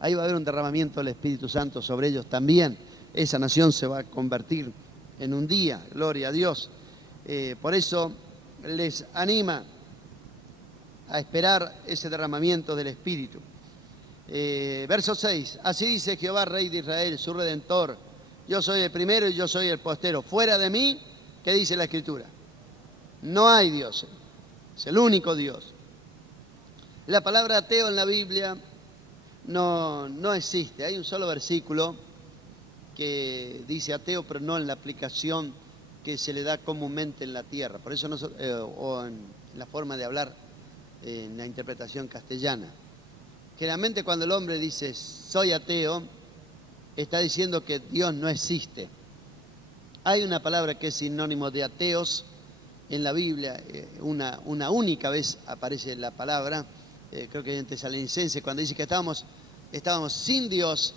ahí va a haber un derramamiento del Espíritu Santo sobre ellos también. Esa nación se va a convertir en un día, gloria a Dios. Por eso les anima a esperar ese derramamiento del Espíritu. Verso 6, así dice Jehová, Rey de Israel, su Redentor, yo soy el primero y yo soy el postero. Fuera de mí, ¿qué dice la Escritura? No hay Dios, es el único Dios. La palabra ateo en la Biblia no existe. Hay un solo versículo que dice ateo, pero no en la aplicación que se le da comúnmente en la tierra. Por eso o en la forma de hablar, en la interpretación castellana. Generalmente cuando el hombre dice soy ateo, está diciendo que Dios no existe. Hay una palabra que es sinónimo de ateos en la Biblia, una única vez aparece la palabra, creo que en Tesalonicenses, cuando dice que estábamos sin Dios,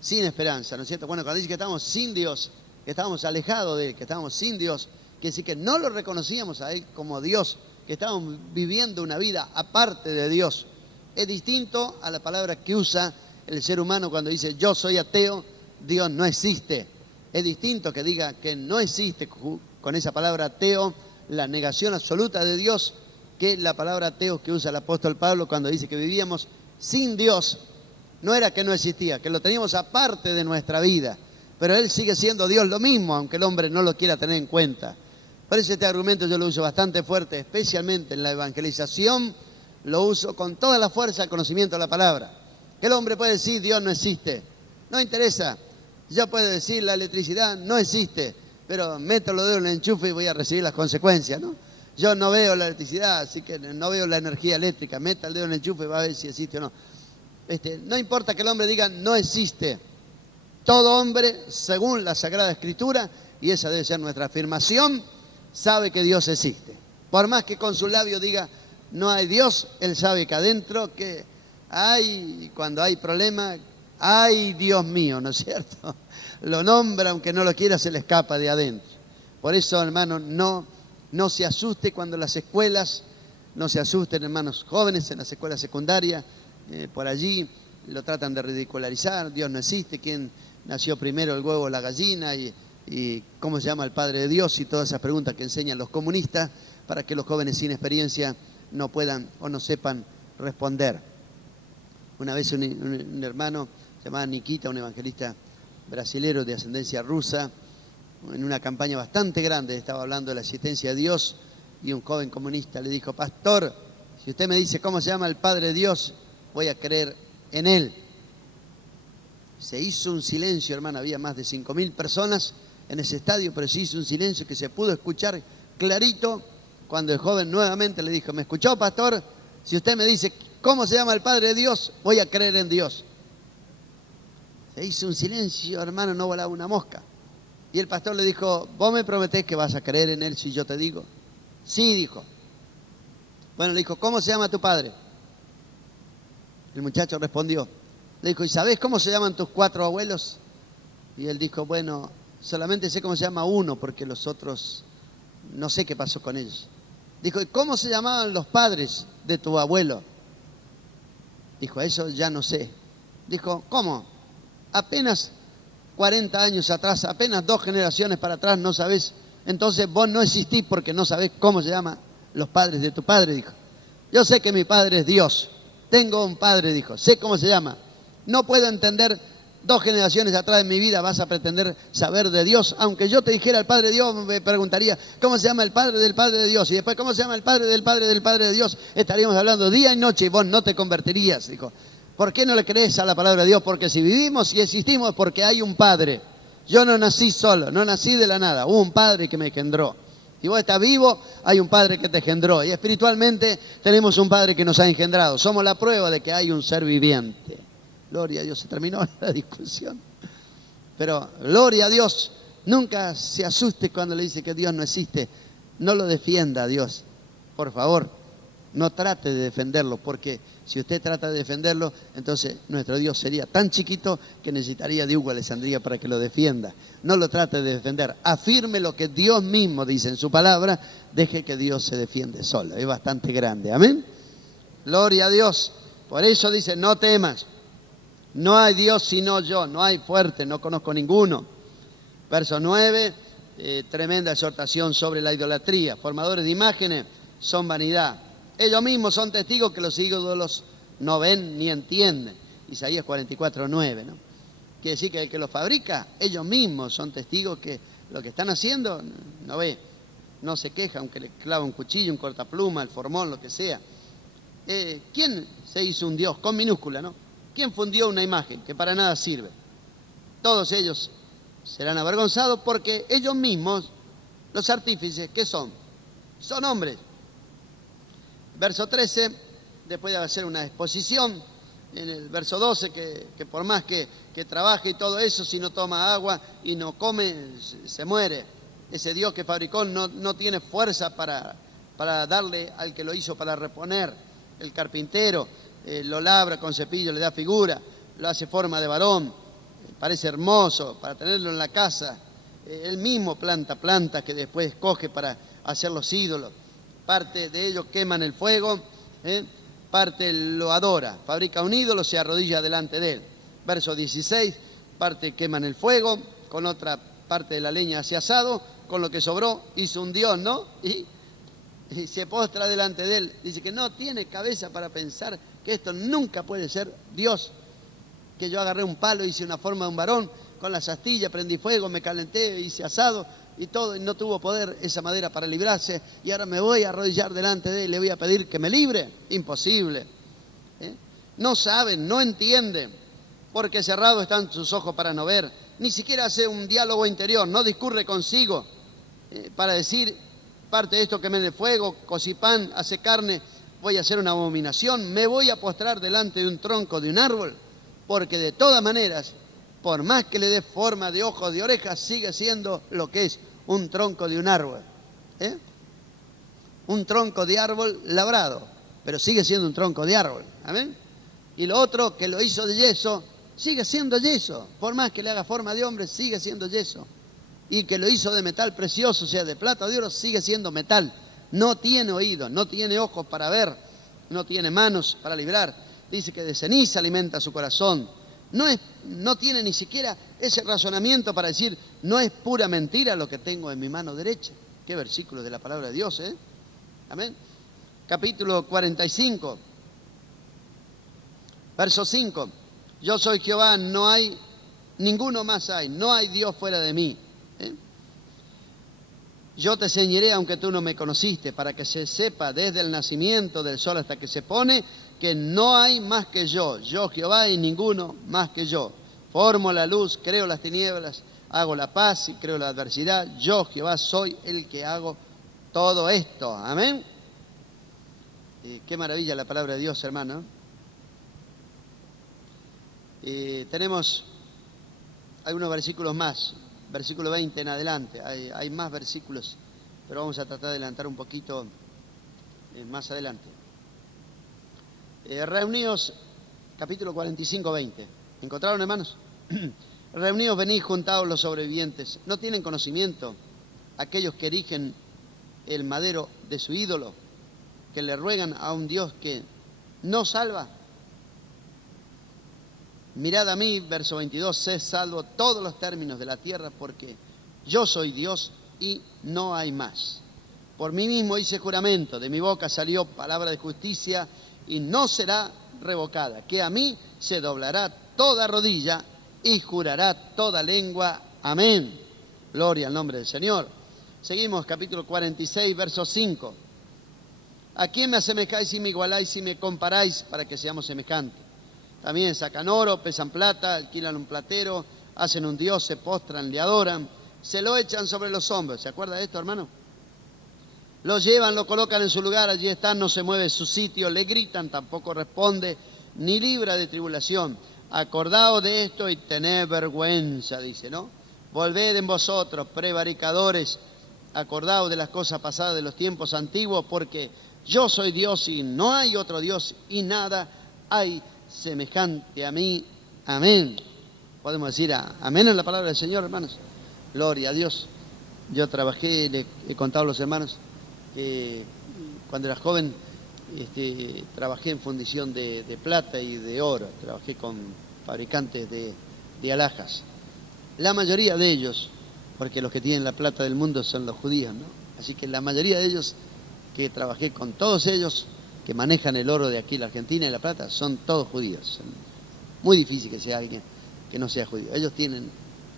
sin esperanza, ¿no es cierto? Bueno, cuando dice que estábamos sin Dios, que estábamos alejados de Él, que estábamos sin Dios, quiere decir que no lo reconocíamos a Él como Dios, que estábamos viviendo una vida aparte de Dios. Es distinto a la palabra que usa el ser humano cuando dice yo soy ateo, Dios no existe. Es distinto que diga que no existe con esa palabra ateo, la negación absoluta de Dios, que la palabra ateo que usa el apóstol Pablo cuando dice que vivíamos sin Dios. No era que no existía, que lo teníamos aparte de nuestra vida, pero Él sigue siendo Dios lo mismo, aunque el hombre no lo quiera tener en cuenta. Por eso este argumento yo lo uso bastante fuerte, especialmente en la evangelización, lo uso con toda la fuerza del conocimiento de la palabra. Que el hombre puede decir Dios no existe, no interesa. Yo puedo decir la electricidad no existe, pero meto los dedos en el enchufe y voy a recibir las consecuencias, ¿no? Yo no veo la electricidad, así que no veo la energía eléctrica. Meta el dedo en el enchufe y va a ver si existe o no. No importa que el hombre diga no existe. Todo hombre, según la Sagrada Escritura, y esa debe ser nuestra afirmación, sabe que Dios existe. Por más que con su labio diga no hay Dios, él sabe que adentro que hay, cuando hay problema, ay Dios mío, ¿no es cierto? Lo nombra, aunque no lo quiera, se le escapa de adentro. Por eso, hermano, no se asuste cuando las escuelas, no se asusten, hermanos jóvenes, en las escuelas secundarias, por allí lo tratan de ridicularizar, Dios no existe, quién nació primero, el huevo o la gallina, y cómo se llama el Padre de Dios, y todas esas preguntas que enseñan los comunistas para que los jóvenes sin experiencia no puedan o no sepan responder. Una vez un hermano llamado Nikita, un evangelista brasilero de ascendencia rusa, en una campaña bastante grande, estaba hablando de la existencia de Dios, y un joven comunista le dijo: pastor, si usted me dice cómo se llama el Padre de Dios, voy a creer en Él. Se hizo un silencio, hermano, había más de 5.000 personas en ese estadio, pero se hizo un silencio que se pudo escuchar clarito cuando el joven nuevamente le dijo: ¿me escuchó, pastor? Si usted me dice cómo se llama el Padre de Dios, voy a creer en Dios. Se hizo un silencio, hermano, no volaba una mosca. Y el pastor le dijo: ¿vos me prometés que vas a creer en Él si yo te digo? Sí, dijo. Bueno, le dijo: ¿cómo se llama tu padre? El muchacho respondió. Le dijo: ¿y sabés cómo se llaman tus 4 abuelos? Y él dijo: bueno, solamente sé cómo se llama uno, porque los otros no sé qué pasó con ellos. Dijo: ¿y cómo se llamaban los padres de tu abuelo? Dijo: eso ya no sé. Dijo: ¿cómo? Apenas 40 años atrás, apenas 2 generaciones para atrás, no sabés. Entonces vos no existís porque no sabés cómo se llaman los padres de tu padre, dijo. Yo sé que mi padre es Dios. Tengo un padre, dijo. Sé cómo se llama. No puedo entender 2 generaciones atrás de mi vida, vas a pretender saber de Dios. Aunque yo te dijera el Padre de Dios, me preguntaría ¿cómo se llama el Padre del Padre de Dios? Y después ¿cómo se llama el Padre del Padre del Padre de Dios? Estaríamos hablando día y noche y vos no te convertirías, dijo. ¿Por qué no le crees a la palabra de Dios? Porque si vivimos y existimos es porque hay un Padre. Yo no nací solo, no nací de la nada. Hubo un Padre que me engendró. Si vos estás vivo, hay un Padre que te engendró. Y espiritualmente tenemos un Padre que nos ha engendrado. Somos la prueba de que hay un ser viviente. Gloria a Dios, se terminó la discusión. Pero gloria a Dios, nunca se asuste cuando le dice que Dios no existe. No lo defienda a Dios, por favor. No trate de defenderlo, porque si usted trata de defenderlo, entonces nuestro Dios sería tan chiquito que necesitaría de Hugo Alessandría para que lo defienda. No lo trate de defender. Afirme lo que Dios mismo dice en su palabra. Deje que Dios se defiende solo. Es bastante grande. Amén. Gloria a Dios. Por eso dice: no temas. No hay Dios sino yo, no hay fuerte, no conozco ninguno. Verso 9, tremenda exhortación sobre la idolatría. Formadores de imágenes son vanidad. Ellos mismos son testigos que los ídolos no ven ni entienden. Isaías 44, 9, ¿no? Quiere decir que el que los fabrica, ellos mismos son testigos que lo que están haciendo no ve, no se queja, aunque le clava un cuchillo, un cortapluma, el formón, lo que sea. ¿Quién se hizo un Dios con minúscula, no? ¿Quién fundió una imagen que para nada sirve? Todos ellos serán avergonzados porque ellos mismos, los artífices, ¿qué son? Son hombres. Verso 13, después de hacer una exposición, en el verso 12, que por más que trabaje y todo eso, si no toma agua y no come, se muere. Ese Dios que fabricó no tiene fuerza para darle al que lo hizo para reponer. El carpintero lo labra con cepillo, le da figura, lo hace forma de varón, parece hermoso para tenerlo en la casa. Él mismo planta plantas que después coge para hacer los ídolos. Parte de ellos queman el fuego, parte lo adora. Fabrica un ídolo, se arrodilla delante de él. Verso 16, parte queman el fuego, con otra parte de la leña hace asado, con lo que sobró hizo un dios, ¿no? Y se postra delante de él. Dice que no tiene cabeza para pensar que esto nunca puede ser Dios. Que yo agarré un palo, hice una forma de un varón, con las astillas prendí fuego, me calenté, hice asado y todo, y no tuvo poder esa madera para librarse, y ahora me voy a arrodillar delante de él y le voy a pedir que me libre. Imposible. No saben, no entienden, porque cerrados están sus ojos para no ver. Ni siquiera hace un diálogo interior, no discurre consigo para decir, parte de esto quemé en el fuego, cocí pan, hace carne, voy a hacer una abominación, me voy a postrar delante de un tronco de un árbol, porque de todas maneras, por más que le dé forma de ojos, de orejas, sigue siendo lo que es un tronco de un árbol. Un tronco de árbol labrado, pero sigue siendo un tronco de árbol. ¿Amén? Y lo otro, que lo hizo de yeso, sigue siendo yeso. Por más que le haga forma de hombre, sigue siendo yeso. Y que lo hizo de metal precioso, o sea, de plata o de oro, sigue siendo metal. No tiene oídos, no tiene ojos para ver, no tiene manos para librar. Dice que de ceniza alimenta su corazón. No tiene ni siquiera ese razonamiento para decir, no es pura mentira lo que tengo en mi mano derecha. Qué versículo de la palabra de Dios, ¿eh? Amén. Capítulo 45, verso 5. Yo soy Jehová, no hay, ninguno más hay, no hay Dios fuera de mí. Yo te ceñiré aunque tú no me conociste, para que se sepa desde el nacimiento del sol hasta que se pone, que no hay más que yo Jehová y ninguno más que yo. Formo la luz, creo las tinieblas, hago la paz y creo la adversidad. Yo Jehová soy el que hago todo esto. Amén. Qué maravilla la palabra de Dios, hermano. Tenemos algunos versículos más, versículo 20 en adelante. Hay más versículos, pero vamos a tratar de adelantar un poquito más adelante. Reunidos, capítulo 45, 20. ¿Encontraron, hermanos? Reunidos, venid juntados los sobrevivientes. ¿No tienen conocimiento aquellos que erigen el madero de su ídolo, que le ruegan a un Dios que no salva? Mirad a mí, verso 22, sé salvo todos los términos de la tierra, porque yo soy Dios y no hay más. Por mí mismo hice juramento, de mi boca salió palabra de justicia y no será revocada, que a mí se doblará toda rodilla y jurará toda lengua. Amén. Gloria al nombre del Señor. Seguimos, capítulo 46, verso 5. ¿A quién me asemejáis y me igualáis y me comparáis para que seamos semejantes? También sacan oro, pesan plata, alquilan un platero, hacen un dios, se postran, le adoran, se lo echan sobre los hombros. ¿Se acuerda de esto, hermano? Lo llevan, lo colocan en su lugar, allí están, no se mueve su sitio, le gritan, tampoco responde, ni libra de tribulación. Acordaos de esto y tened vergüenza, dice, ¿no? Volved en vosotros, prevaricadores, acordaos de las cosas pasadas de los tiempos antiguos, porque yo soy Dios y no hay otro Dios y nada hay semejante a mí. Amén. Podemos decir amén en la palabra del Señor, hermanos. Gloria a Dios. Yo trabajé, le he contado a los hermanos, que cuando era joven trabajé en fundición de plata y de oro. Trabajé con fabricantes de alhajas. La mayoría de ellos, porque los que tienen la plata del mundo son los judíos, ¿no? Así que la mayoría de ellos, que trabajé con todos ellos, que manejan el oro de aquí, la Argentina y la plata, son todos judíos. Son muy difícil que sea alguien que no sea judío. Ellos tienen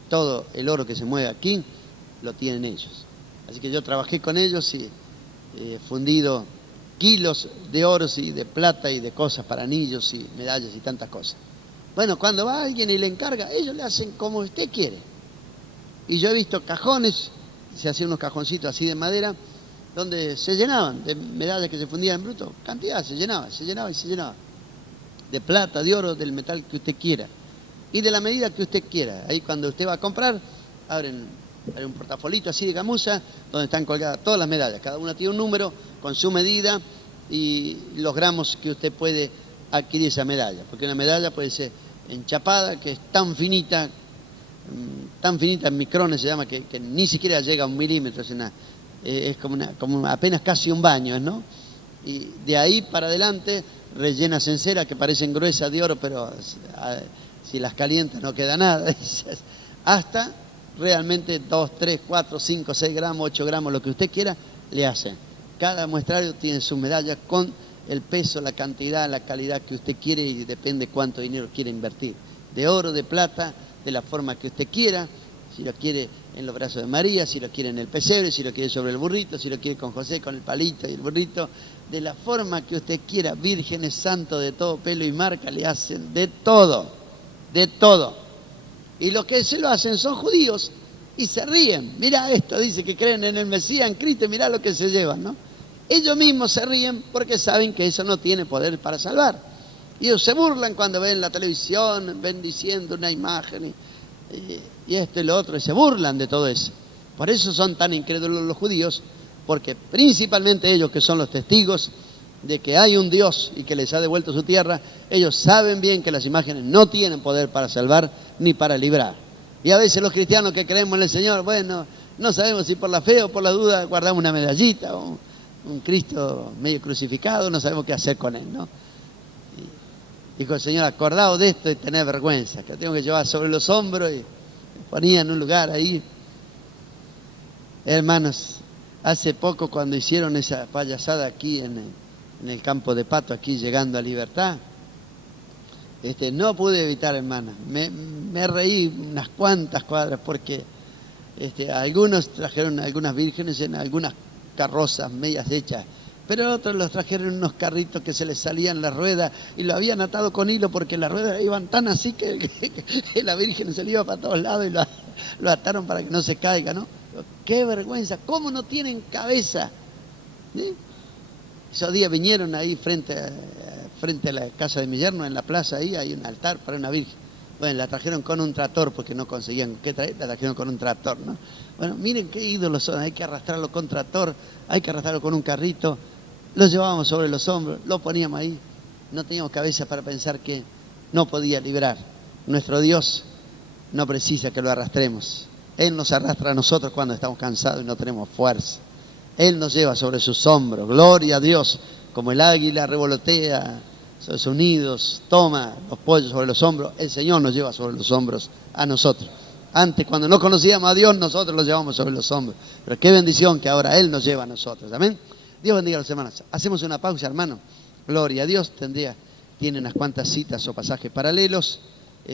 todo el oro que se mueve aquí, lo tienen ellos. Así que yo trabajé con ellos y he fundido kilos de oro y de plata y de cosas para anillos y medallas y tantas cosas. Bueno, cuando va alguien y le encarga, ellos le hacen como usted quiere. Y yo he visto cajones, se hacían unos cajoncitos así de madera, donde se llenaban de medallas que se fundían en bruto, cantidad, se llenaba y se llenaba. De plata, de oro, del metal que usted quiera. Y de la medida que usted quiera. Ahí cuando usted va a comprar, abren un portafolito así de gamuza, donde están colgadas todas las medallas. Cada una tiene un número con su medida y los gramos que usted puede adquirir esa medalla. Porque una medalla puede ser enchapada, que es tan finita en micrones se llama, que ni siquiera llega a 1 milímetro. Es como apenas casi un baño, ¿no? Y de ahí para adelante, rellenas en cera que parecen gruesas de oro, pero si las calientas no queda nada. Hasta realmente 2, 3, 4, 5, 6 gramos, 8 gramos, lo que usted quiera, le hacen. Cada muestrario tiene su medalla con el peso, la cantidad, la calidad que usted quiere y depende cuánto dinero quiere invertir. De oro, de plata, de la forma que usted quiera, si lo quiere en los brazos de María, si lo quiere en el pesebre, si lo quiere sobre el burrito, si lo quiere con José, con el palito y el burrito, de la forma que usted quiera, vírgenes santos de todo pelo y marca, le hacen de todo, de todo. Y los que se lo hacen son judíos y se ríen. Mirá esto, dice que creen en el Mesías, en Cristo, mirá lo que se llevan, ¿no? Ellos mismos se ríen porque saben que eso no tiene poder para salvar. Y ellos se burlan cuando ven la televisión, ven diciendo una imagen y esto y lo otro, y se burlan de todo eso. Por eso son tan incrédulos los judíos, porque principalmente ellos que son los testigos de que hay un Dios y que les ha devuelto su tierra, ellos saben bien que las imágenes no tienen poder para salvar ni para librar. Y a veces los cristianos que creemos en el Señor, bueno, no sabemos si por la fe o por la duda guardamos una medallita o un Cristo medio crucificado, no sabemos qué hacer con él, ¿no? Dijo el Señor, acordaos de esto y tened vergüenza, que tengo que llevar sobre los hombros, y me ponía en un lugar ahí. Hermanos, hace poco cuando hicieron esa payasada aquí en el campo de Pato, aquí llegando a Libertad, no pude evitar, hermana, me reí unas cuantas cuadras porque algunos trajeron algunas vírgenes en algunas carrozas medias hechas, pero otros los trajeron en unos carritos que se les salían las ruedas y lo habían atado con hilo porque las ruedas iban tan así que la Virgen se le iba para todos lados y lo ataron para que no se caiga, ¿no? ¡Qué vergüenza! ¿Cómo no tienen cabeza? ¿Sí? Esos días vinieron ahí frente a la casa de mi yerno, en la plaza, ahí hay un altar para una Virgen. Bueno, la trajeron con un tractor porque no conseguían qué traer, la trajeron con un tractor, ¿no? Bueno, miren qué ídolos son, hay que arrastrarlo con tractor, hay que arrastrarlo con un carrito. Lo llevábamos sobre los hombros, lo poníamos ahí. No teníamos cabeza para pensar que no podía librar. Nuestro Dios no precisa que lo arrastremos. Él nos arrastra a nosotros cuando estamos cansados y no tenemos fuerza. Él nos lleva sobre sus hombros. Gloria a Dios. Como el águila revolotea sobre sus nidos, toma los pollos sobre los hombros, el Señor nos lleva sobre los hombros a nosotros. Antes, cuando no conocíamos a Dios, nosotros los llevamos sobre los hombros. Pero qué bendición que ahora Él nos lleva a nosotros. Amén. Dios bendiga a los hermanos. Hacemos una pausa, hermano. Gloria a Dios. Tiene unas cuantas citas o pasajes paralelos.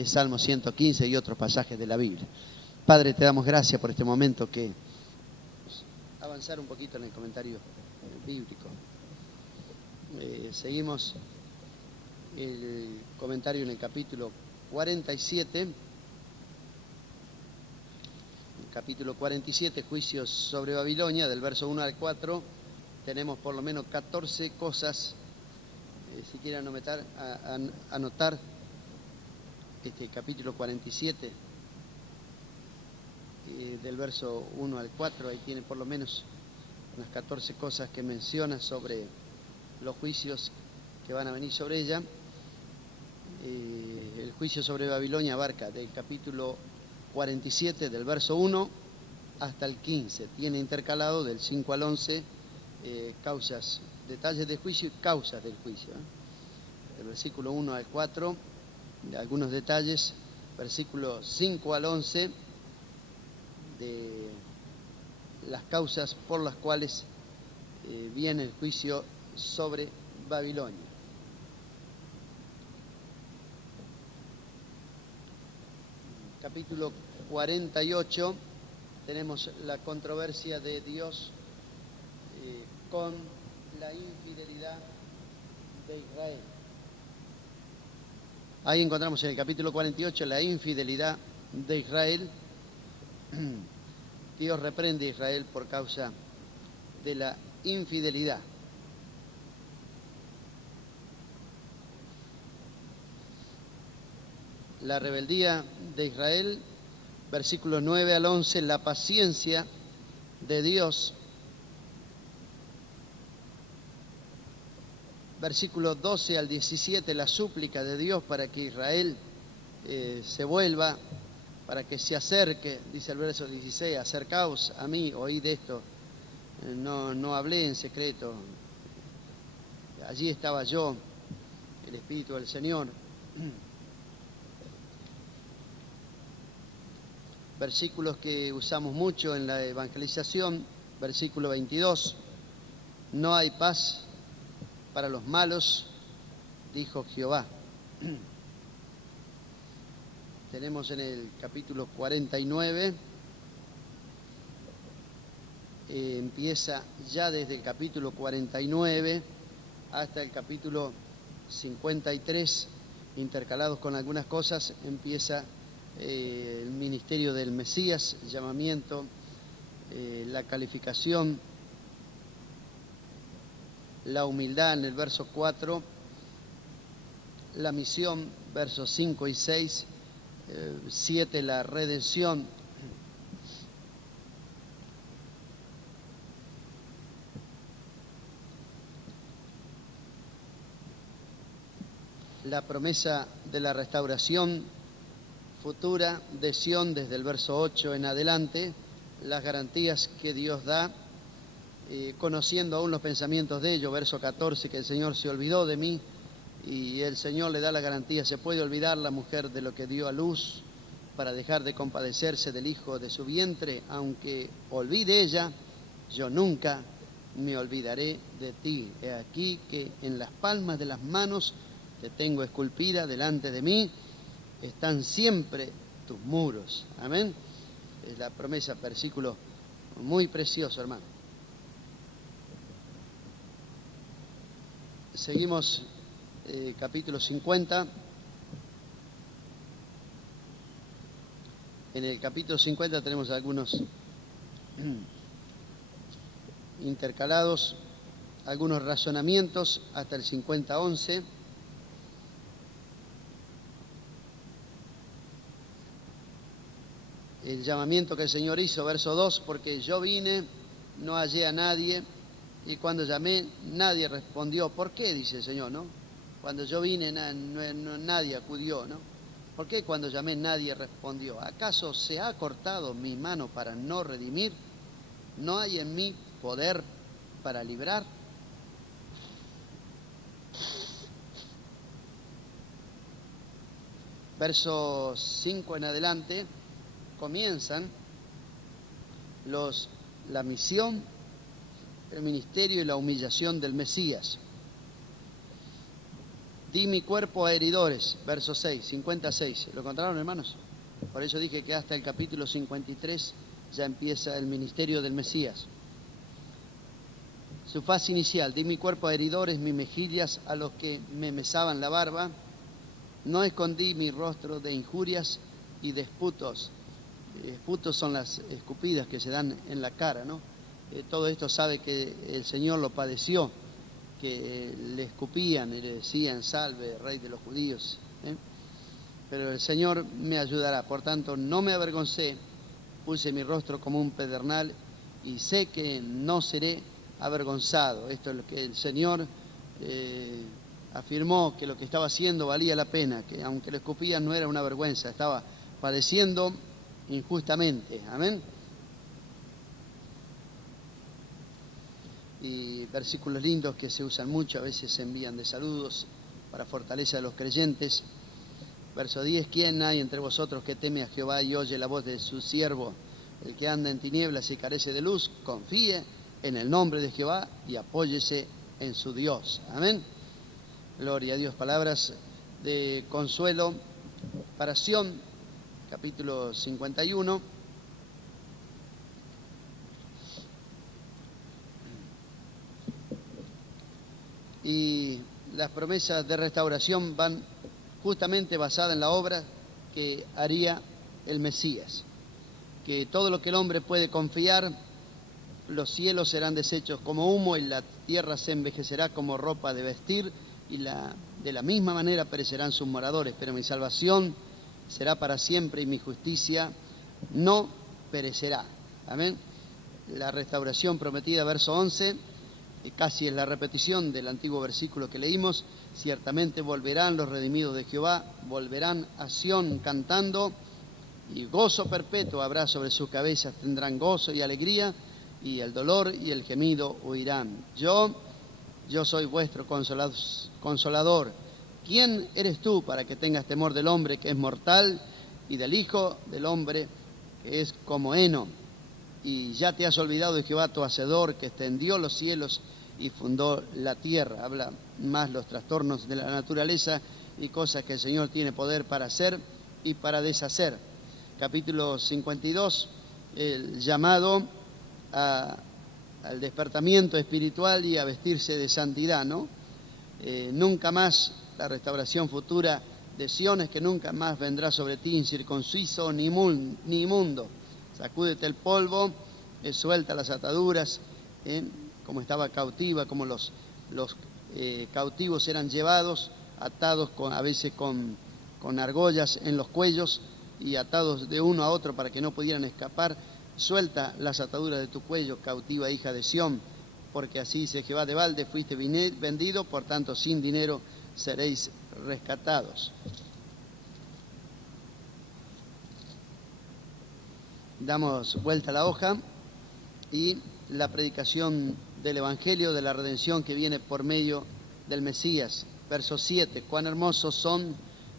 Salmo 115 y otros pasajes de la Biblia. Padre, te damos gracias por este momento que avanzar un poquito en el comentario bíblico. Seguimos el comentario en el capítulo 47. Capítulo 47, juicios sobre Babilonia, del verso 1 al 4. Tenemos por lo menos 14 cosas. Si quieren anotar este capítulo 47, del verso 1 al 4, ahí tiene por lo menos unas 14 cosas que menciona sobre los juicios que van a venir sobre ella. El juicio sobre Babilonia abarca del capítulo 47, del verso 1 hasta el 15. Tiene intercalado del 5 al 11 detalles del juicio y causas del juicio. Del versículo 1 al 4 algunos detalles, versículos 5 al 11, de las causas por las cuales viene el juicio sobre Babilonia. Capítulo 48, tenemos la controversia de Dios con la infidelidad de Israel. Ahí encontramos en el capítulo 48 la infidelidad de Israel. Dios reprende a Israel por causa de la infidelidad. La rebeldía de Israel, versículos 9 al 11, la paciencia de Dios. Versículos 12 al 17, la súplica de Dios para que Israel se vuelva, para que se acerque, dice el verso 16, acercaos a mí, oíd esto, no hablé en secreto, allí estaba yo, el Espíritu del Señor. Versículos que usamos mucho en la evangelización, versículo 22, no hay paz para los malos, dijo Jehová. Tenemos en el capítulo 49, empieza ya desde el capítulo 49 hasta el capítulo 53, intercalados con algunas cosas, empieza el ministerio del Mesías, el llamamiento, la calificación, la humildad en el verso 4, la misión, versos 5 y 6, 7, la redención. La promesa de la restauración futura de Sión desde el verso 8 en adelante, las garantías que Dios da, conociendo aún los pensamientos de ellos, verso 14, que el Señor se olvidó de mí, y el Señor le da la garantía. ¿Se puede olvidar la mujer de lo que dio a luz para dejar de compadecerse del hijo de su vientre? Aunque olvide ella, yo nunca me olvidaré de ti. He aquí que en las palmas de las manos te tengo esculpida, delante de mí están siempre tus muros. Amén. Es la promesa, versículo muy precioso, hermano. Seguimos capítulo 50. En el capítulo 50 tenemos algunos intercalados, algunos razonamientos hasta el 50:11. El llamamiento que el Señor hizo, verso 2, porque yo vine, no hallé a nadie, y cuando llamé, nadie respondió. ¿Por qué? Dice el Señor, ¿no? Cuando yo vine, nadie acudió, ¿no? ¿Por qué cuando llamé, nadie respondió? ¿Acaso se ha cortado mi mano para no redimir? ¿No hay en mí poder para librar? Verso 5 en adelante comienzan la misión, el ministerio y la humillación del Mesías. Di mi cuerpo a heridores, verso 6, 56. ¿Lo encontraron, hermanos? Por eso dije que hasta el capítulo 53 ya empieza el ministerio del Mesías. Su faz inicial: di mi cuerpo a heridores, mis mejillas a los que me mesaban la barba. No escondí mi rostro de injurias y disputos. Disputos son las escupidas que se dan en la cara, ¿no? Todo esto sabe que el Señor lo padeció, que le escupían y le decían: salve, rey de los judíos. Pero el Señor me ayudará. Por tanto, no me avergoncé, puse mi rostro como un pedernal y sé que no seré avergonzado. Esto es lo que el Señor afirmó, que lo que estaba haciendo valía la pena, que aunque le escupían no era una vergüenza, estaba padeciendo injustamente. Amén. Y versículos lindos que se usan mucho, a veces se envían de saludos para fortaleza de los creyentes. Verso 10, ¿quién hay entre vosotros que teme a Jehová y oye la voz de su siervo? El que anda en tinieblas y carece de luz, confíe en el nombre de Jehová y apóyese en su Dios. Amén. Gloria a Dios. Palabras de consuelo para Sión, capítulo 51. Y las promesas de restauración van justamente basadas en la obra que haría el Mesías. Que todo lo que el hombre puede confiar, los cielos serán deshechos como humo y la tierra se envejecerá como ropa de vestir y de la misma manera perecerán sus moradores, pero mi salvación será para siempre y mi justicia no perecerá. Amén. La restauración prometida, verso 11, casi es la repetición del antiguo versículo que leímos. Ciertamente volverán los redimidos de Jehová, volverán a Sión cantando, y gozo perpetuo habrá sobre sus cabezas, tendrán gozo y alegría, y el dolor y el gemido huirán. Yo soy vuestro consolador. ¿Quién eres tú para que tengas temor del hombre que es mortal y del hijo del hombre que es como heno? Y ya te has olvidado de Jehová tu hacedor, que extendió los cielos y fundó la tierra. Habla más los trastornos de la naturaleza y cosas que el Señor tiene poder para hacer y para deshacer. Capítulo 52, el llamado al despertamiento espiritual y a vestirse de santidad, ¿no? Nunca más la restauración futura de Sión es que nunca más vendrá sobre ti incircunciso ni inmundo. Sacúdete el polvo, suelta las ataduras, como estaba cautiva, como los cautivos eran llevados, atados a veces con argollas en los cuellos y atados de uno a otro para que no pudieran escapar. Suelta las ataduras de tu cuello, cautiva hija de Sión, porque así dice Jehová: de balde fuiste vendido, por tanto sin dinero seréis rescatados. Damos vuelta a la hoja y la predicación del Evangelio de la redención que viene por medio del Mesías. Verso 7, cuán hermosos son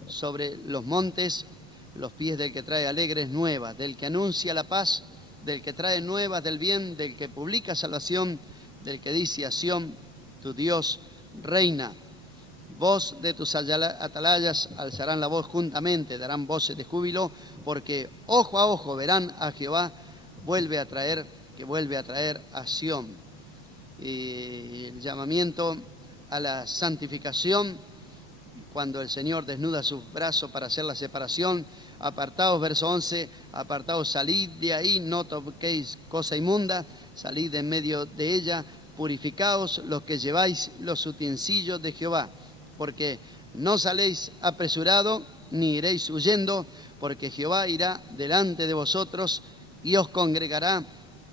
sobre los montes los pies del que trae alegres nuevas, del que anuncia la paz, del que trae nuevas del bien, del que publica salvación, del que dice a Sión: tu Dios reina. Voz de tus atalayas alzarán la voz juntamente, darán voces de júbilo, porque ojo a ojo verán a Jehová, vuelve a traer a Sión. Y el llamamiento a la santificación, cuando el Señor desnuda sus brazos para hacer la separación. Apartaos, verso 11, apartaos, salid de ahí, no toquéis cosa inmunda, salid de en medio de ella, purificaos los que lleváis los utensilios de Jehová, porque no saléis apresurado, ni iréis huyendo, porque Jehová irá delante de vosotros y os congregará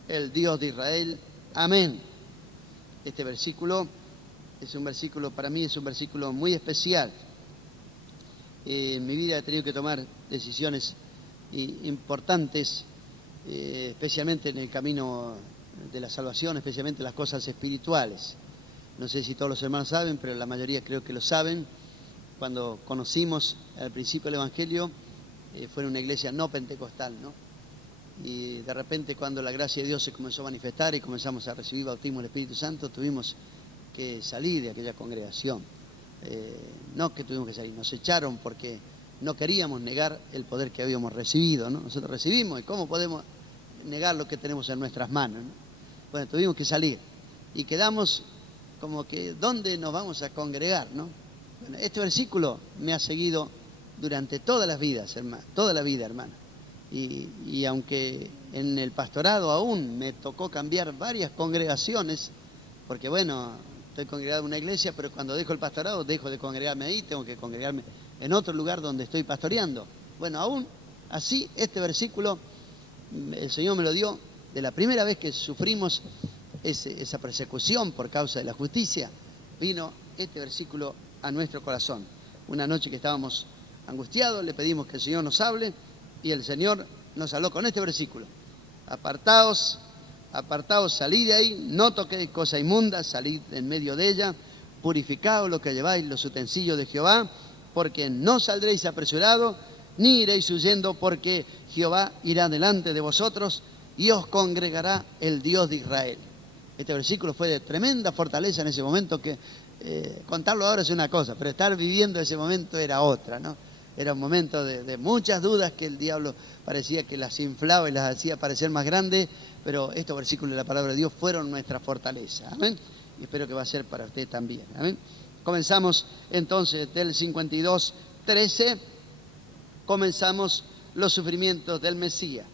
el Dios de Israel. Amén. Este versículo es un versículo, para mí es un versículo muy especial. En mi vida he tenido que tomar decisiones importantes, especialmente en el camino de la salvación, especialmente las cosas espirituales. No sé si todos los hermanos saben, pero la mayoría creo que lo saben. Cuando conocimos al principio el Evangelio, fue en una iglesia no pentecostal, ¿no? Y de repente, cuando la gracia de Dios se comenzó a manifestar y comenzamos a recibir bautismo del Espíritu Santo, tuvimos que salir de aquella congregación. No que tuvimos que salir, nos echaron porque no queríamos negar el poder que habíamos recibido, ¿no? Nosotros recibimos, y ¿cómo podemos negar lo que tenemos en nuestras manos, ¿no? Bueno, tuvimos que salir y quedamos como que, ¿dónde nos vamos a congregar, no? Bueno, este versículo me ha seguido durante todas las vidas, hermano, toda la vida, hermano. Y aunque en el pastorado aún me tocó cambiar varias congregaciones, porque bueno, estoy congregado en una iglesia, pero cuando dejo el pastorado, dejo de congregarme ahí, tengo que congregarme en otro lugar donde estoy pastoreando. Bueno, aún así, este versículo, el Señor me lo dio de la primera vez que sufrimos esa persecución por causa de la justicia. Vino este versículo a nuestro corazón. Una noche que estábamos angustiados, le pedimos que el Señor nos hable, y el Señor nos habló con este versículo: apartaos, salid de ahí, no toquéis cosa inmunda, salid en medio de ella, purificaos lo que lleváis los utensilios de Jehová, porque no saldréis apresurados, ni iréis huyendo, porque Jehová irá delante de vosotros y os congregará el Dios de Israel. Este versículo fue de tremenda fortaleza en ese momento, que contarlo ahora es una cosa, pero estar viviendo ese momento era otra, ¿no? Era un momento de muchas dudas, que el diablo parecía que las inflaba y las hacía parecer más grandes, pero estos versículos de la palabra de Dios fueron nuestra fortaleza. Amén. Y espero que va a ser para usted también. Amén. Comenzamos entonces del 52:13, comenzamos los sufrimientos del Mesías.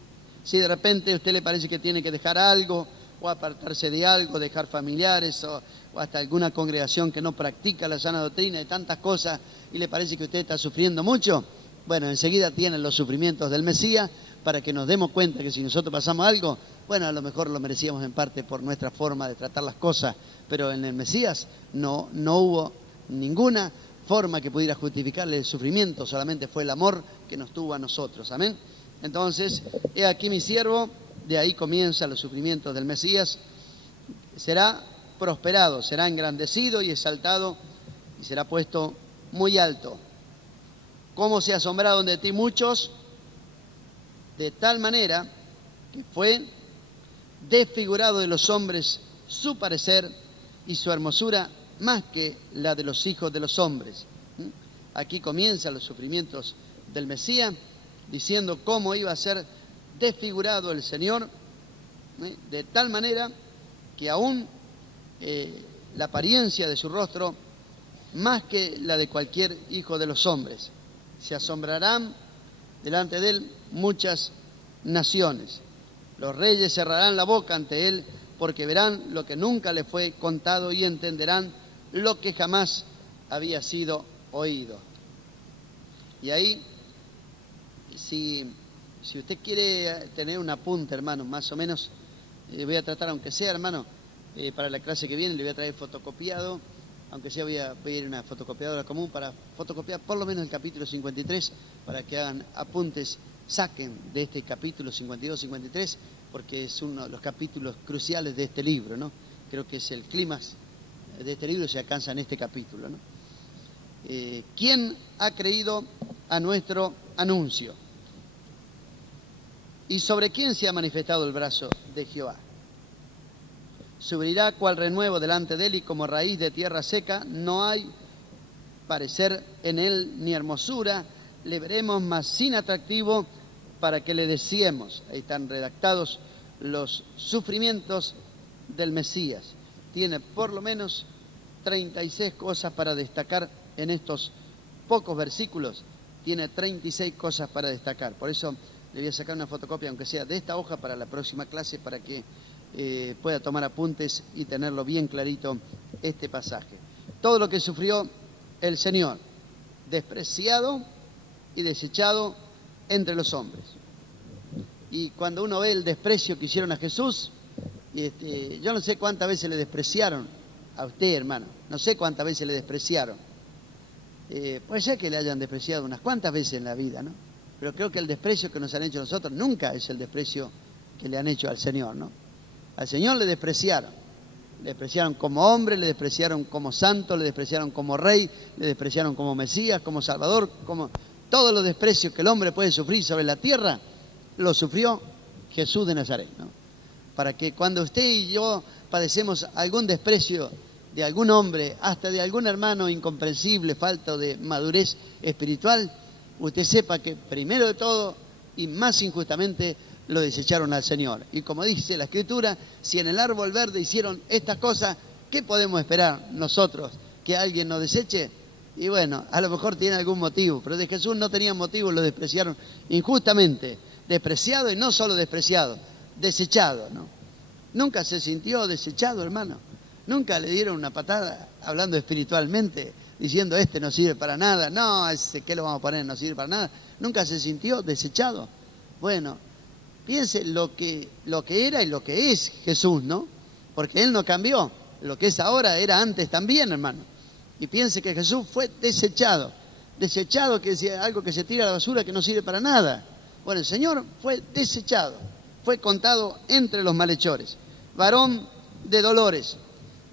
Si de repente a usted le parece que tiene que dejar algo, o apartarse de algo, dejar familiares, o hasta alguna congregación que no practica la sana doctrina y tantas cosas, y le parece que usted está sufriendo mucho, bueno, enseguida tienen los sufrimientos del Mesías, para que nos demos cuenta que si nosotros pasamos algo, bueno, a lo mejor lo merecíamos en parte por nuestra forma de tratar las cosas, pero en el Mesías no hubo ninguna forma que pudiera justificarle el sufrimiento, solamente fue el amor que nos tuvo a nosotros. Amén. Entonces, he aquí mi siervo, de ahí comienzan los sufrimientos del Mesías. Será prosperado, será engrandecido y exaltado, y será puesto muy alto. ¿Cómo se asombraron de ti muchos? De tal manera que fue desfigurado de los hombres su parecer, y su hermosura más que la de los hijos de los hombres. Aquí comienzan los sufrimientos del Mesías, diciendo cómo iba a ser desfigurado el Señor, de tal manera que aún la apariencia de su rostro, más que la de cualquier hijo de los hombres. Se asombrarán delante de él muchas naciones. Los reyes cerrarán la boca ante él, porque verán lo que nunca le fue contado y entenderán lo que jamás había sido oído. Y ahí, si usted quiere tener un apunte, hermano, más o menos, voy a tratar, aunque sea, hermano, para la clase que viene, le voy a traer fotocopiado, aunque sea voy a pedir una fotocopiadora común para fotocopiar por lo menos el capítulo 53, para que hagan apuntes, saquen de este capítulo 52-53, porque es uno de los capítulos cruciales de este libro, ¿no? Creo que es el clímax de este libro, se alcanza en este capítulo, ¿no? ¿Quién ha creído a nuestro anuncio? ¿Y sobre quién se ha manifestado el brazo de Jehová? Subirá cual renuevo delante de él, y como raíz de tierra seca, no hay parecer en él ni hermosura, le veremos mas sin atractivo para que le deseemos. Ahí están redactados los sufrimientos del Mesías. Tiene por lo menos 36 cosas para destacar en estos pocos versículos. Tiene 36 cosas para destacar. Por eso le voy a sacar una fotocopia, aunque sea de esta hoja, para la próxima clase, para que pueda tomar apuntes y tenerlo bien clarito este pasaje. Todo lo que sufrió el Señor, despreciado y desechado entre los hombres. Y cuando uno ve el desprecio que hicieron a Jesús, yo no sé cuántas veces le despreciaron a usted, hermano, no sé cuántas veces le despreciaron. Puede ser que le hayan despreciado unas cuantas veces en la vida, ¿no? Pero creo que el desprecio que nos han hecho a nosotros nunca es el desprecio que le han hecho al Señor, ¿no? Al Señor le despreciaron. Le despreciaron como hombre, le despreciaron como santo, le despreciaron como rey, le despreciaron como Mesías, como Salvador, como todos los desprecios que el hombre puede sufrir sobre la tierra, lo sufrió Jesús de Nazaret, ¿no? Para que cuando usted y yo padecemos algún desprecio de algún hombre, hasta de algún hermano incomprensible, falta de madurez espiritual, usted sepa que primero de todo y más injustamente lo desecharon al Señor. Y como dice la Escritura, si en el árbol verde hicieron estas cosas, ¿qué podemos esperar nosotros? ¿Que alguien nos deseche? Y bueno, a lo mejor tiene algún motivo, pero de Jesús no tenían motivo, lo despreciaron injustamente. Despreciado, y no solo despreciado, desechado, ¿no? Nunca se sintió desechado, hermano. Nunca le dieron una patada, hablando espiritualmente, diciendo este no sirve para nada. No, ese ¿qué lo vamos a poner? No sirve para nada. Nunca se sintió desechado. Bueno, piense lo que era y lo que es Jesús, ¿no? Porque Él no cambió. Lo que es ahora era antes también, hermano. Y piense que Jesús fue desechado. Desechado, que es algo que se tira a la basura, que no sirve para nada. Bueno, el Señor fue desechado. Fue contado entre los malhechores. Varón de dolores.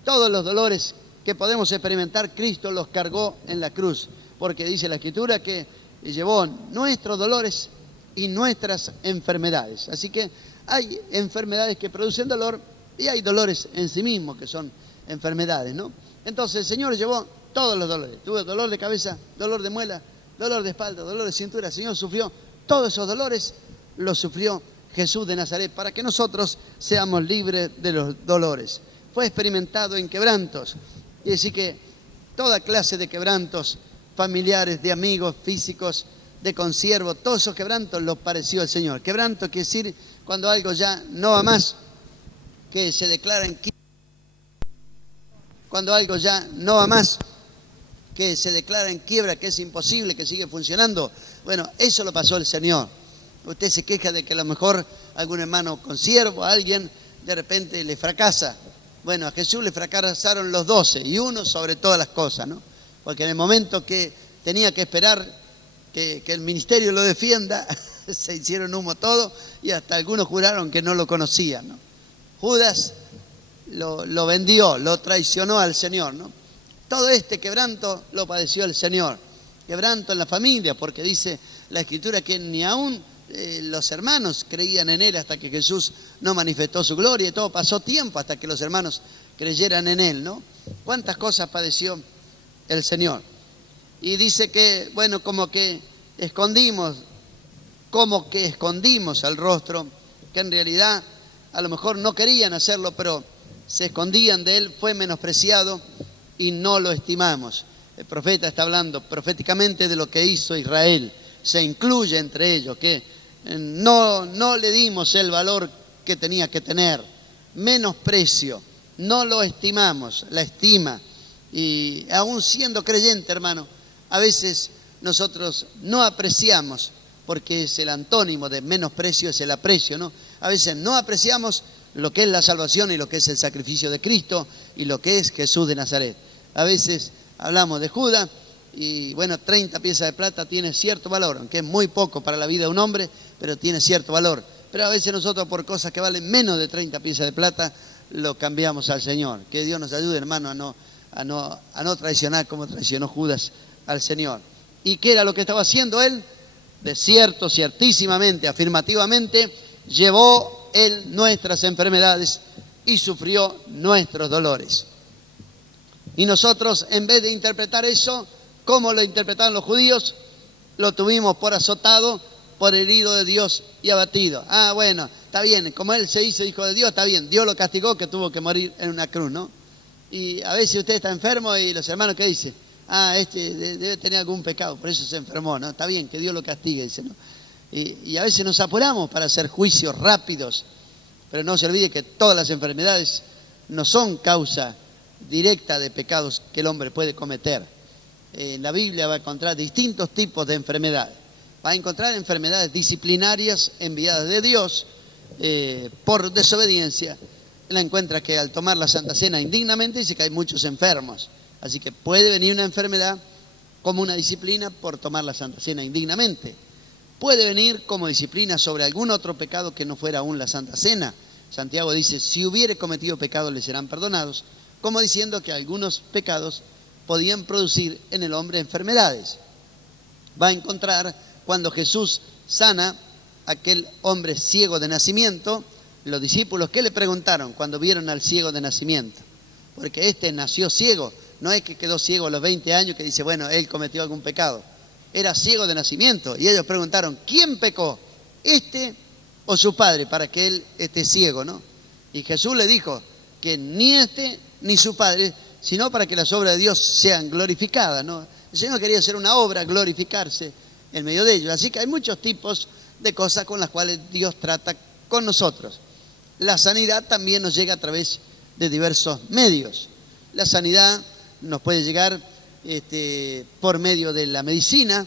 Todos los dolores que podemos experimentar, Cristo los cargó en la cruz. porque dice la Escritura que llevó nuestros dolores y nuestras enfermedades. Así que hay enfermedades que producen dolor y hay dolores en sí mismos que son enfermedades, ¿no? Entonces el Señor llevó todos los dolores. Tuvo dolor de cabeza, dolor de muela, dolor de espalda, dolor de cintura. El Señor sufrió todos esos dolores, los sufrió Jesús de Nazaret, para que nosotros seamos libres de los dolores. Fue experimentado en quebrantos. Y decir que toda clase de quebrantos familiares, de amigos, físicos, de consiervos, todos esos quebrantos los padeció el Señor. Quebranto quiere decir cuando algo ya no va más, que se declara en quiebra. Cuando algo ya no va más, que se declara en quiebra, que es imposible, que sigue funcionando. Bueno, eso lo pasó el Señor. Usted se queja de que a lo mejor algún hermano consiervo, alguien, de repente le fracasa. Bueno, a Jesús le fracasaron los 12 y uno sobre todas las cosas, ¿no? Porque en el momento que tenía que esperar que el ministerio lo defienda, se hicieron humo todo y hasta algunos juraron que no lo conocían, ¿no? Judas lo vendió, lo traicionó al Señor, ¿no? Todo este quebranto lo padeció el Señor. Quebranto en la familia, porque dice la Escritura que ni aún los hermanos creían en Él hasta que Jesús no manifestó su gloria, y todo pasó tiempo hasta que los hermanos creyeran en Él, ¿no? ¿Cuántas cosas padeció el Señor? Y dice que, bueno, como que escondimos el rostro, que en realidad a lo mejor no querían hacerlo, pero se escondían de Él, fue menospreciado y no lo estimamos. El profeta está hablando proféticamente de lo que hizo Israel, se incluye entre ellos, que no le dimos el valor que tenía que tener, menosprecio, no lo estimamos, la estima. Y aún siendo creyente, hermano, a veces nosotros no apreciamos, porque es el antónimo de menosprecio, es el aprecio, ¿no? A veces no apreciamos lo que es la salvación y lo que es el sacrificio de Cristo y lo que es Jesús de Nazaret. A veces hablamos de Judas y bueno, 30 piezas de plata tiene cierto valor, aunque es muy poco para la vida de un hombre, pero tiene cierto valor. Pero a veces nosotros por cosas que valen menos de 30 piezas de plata lo cambiamos al Señor. Que Dios nos ayude, hermano, a no traicionar como traicionó Judas al Señor. ¿Y qué era lo que estaba haciendo él? De cierto, ciertísimamente, afirmativamente, llevó él nuestras enfermedades y sufrió nuestros dolores. Y nosotros, en vez de interpretar eso, como lo interpretaron los judíos, lo tuvimos por azotado, por herido de Dios y abatido. Ah, bueno, está bien, como él se hizo hijo de Dios, está bien, Dios lo castigó que tuvo que morir en una cruz, ¿no? Y a veces usted está enfermo y los hermanos, ¿qué dicen? Ah, este debe tener algún pecado, por eso se enfermó, ¿no? Está bien, que Dios lo castigue, dice, ¿no? Y a veces nos apuramos para hacer juicios rápidos, pero no se olvide que todas las enfermedades no son causa directa de pecados que el hombre puede cometer. En la Biblia va a encontrar distintos tipos de enfermedades. Va a encontrar enfermedades disciplinarias enviadas de Dios por desobediencia. La encuentra que al tomar la Santa Cena indignamente dice que hay muchos enfermos. Así que puede venir una enfermedad como una disciplina por tomar la Santa Cena indignamente. Puede venir como disciplina sobre algún otro pecado que no fuera aún la Santa Cena. Santiago dice, si hubiere cometido pecados le serán perdonados, como diciendo que algunos pecados podían producir en el hombre enfermedades. Va a encontrar cuando Jesús sana a aquel hombre ciego de nacimiento, los discípulos, ¿qué le preguntaron cuando vieron al ciego de nacimiento? Porque este nació ciego, no es que quedó ciego a los 20 años que dice, bueno, él cometió algún pecado. Era ciego de nacimiento y ellos preguntaron, ¿quién pecó? ¿Este o su padre para que él esté ciego, no? Y Jesús le dijo que ni este ni su padre, sino para que las obras de Dios sean glorificadas, ¿no? El Señor quería hacer una obra, glorificarse en medio de ellos. Así que hay muchos tipos de cosas con las cuales Dios trata con nosotros. La sanidad también nos llega a través de diversos medios. La sanidad nos puede llegar por medio de la medicina.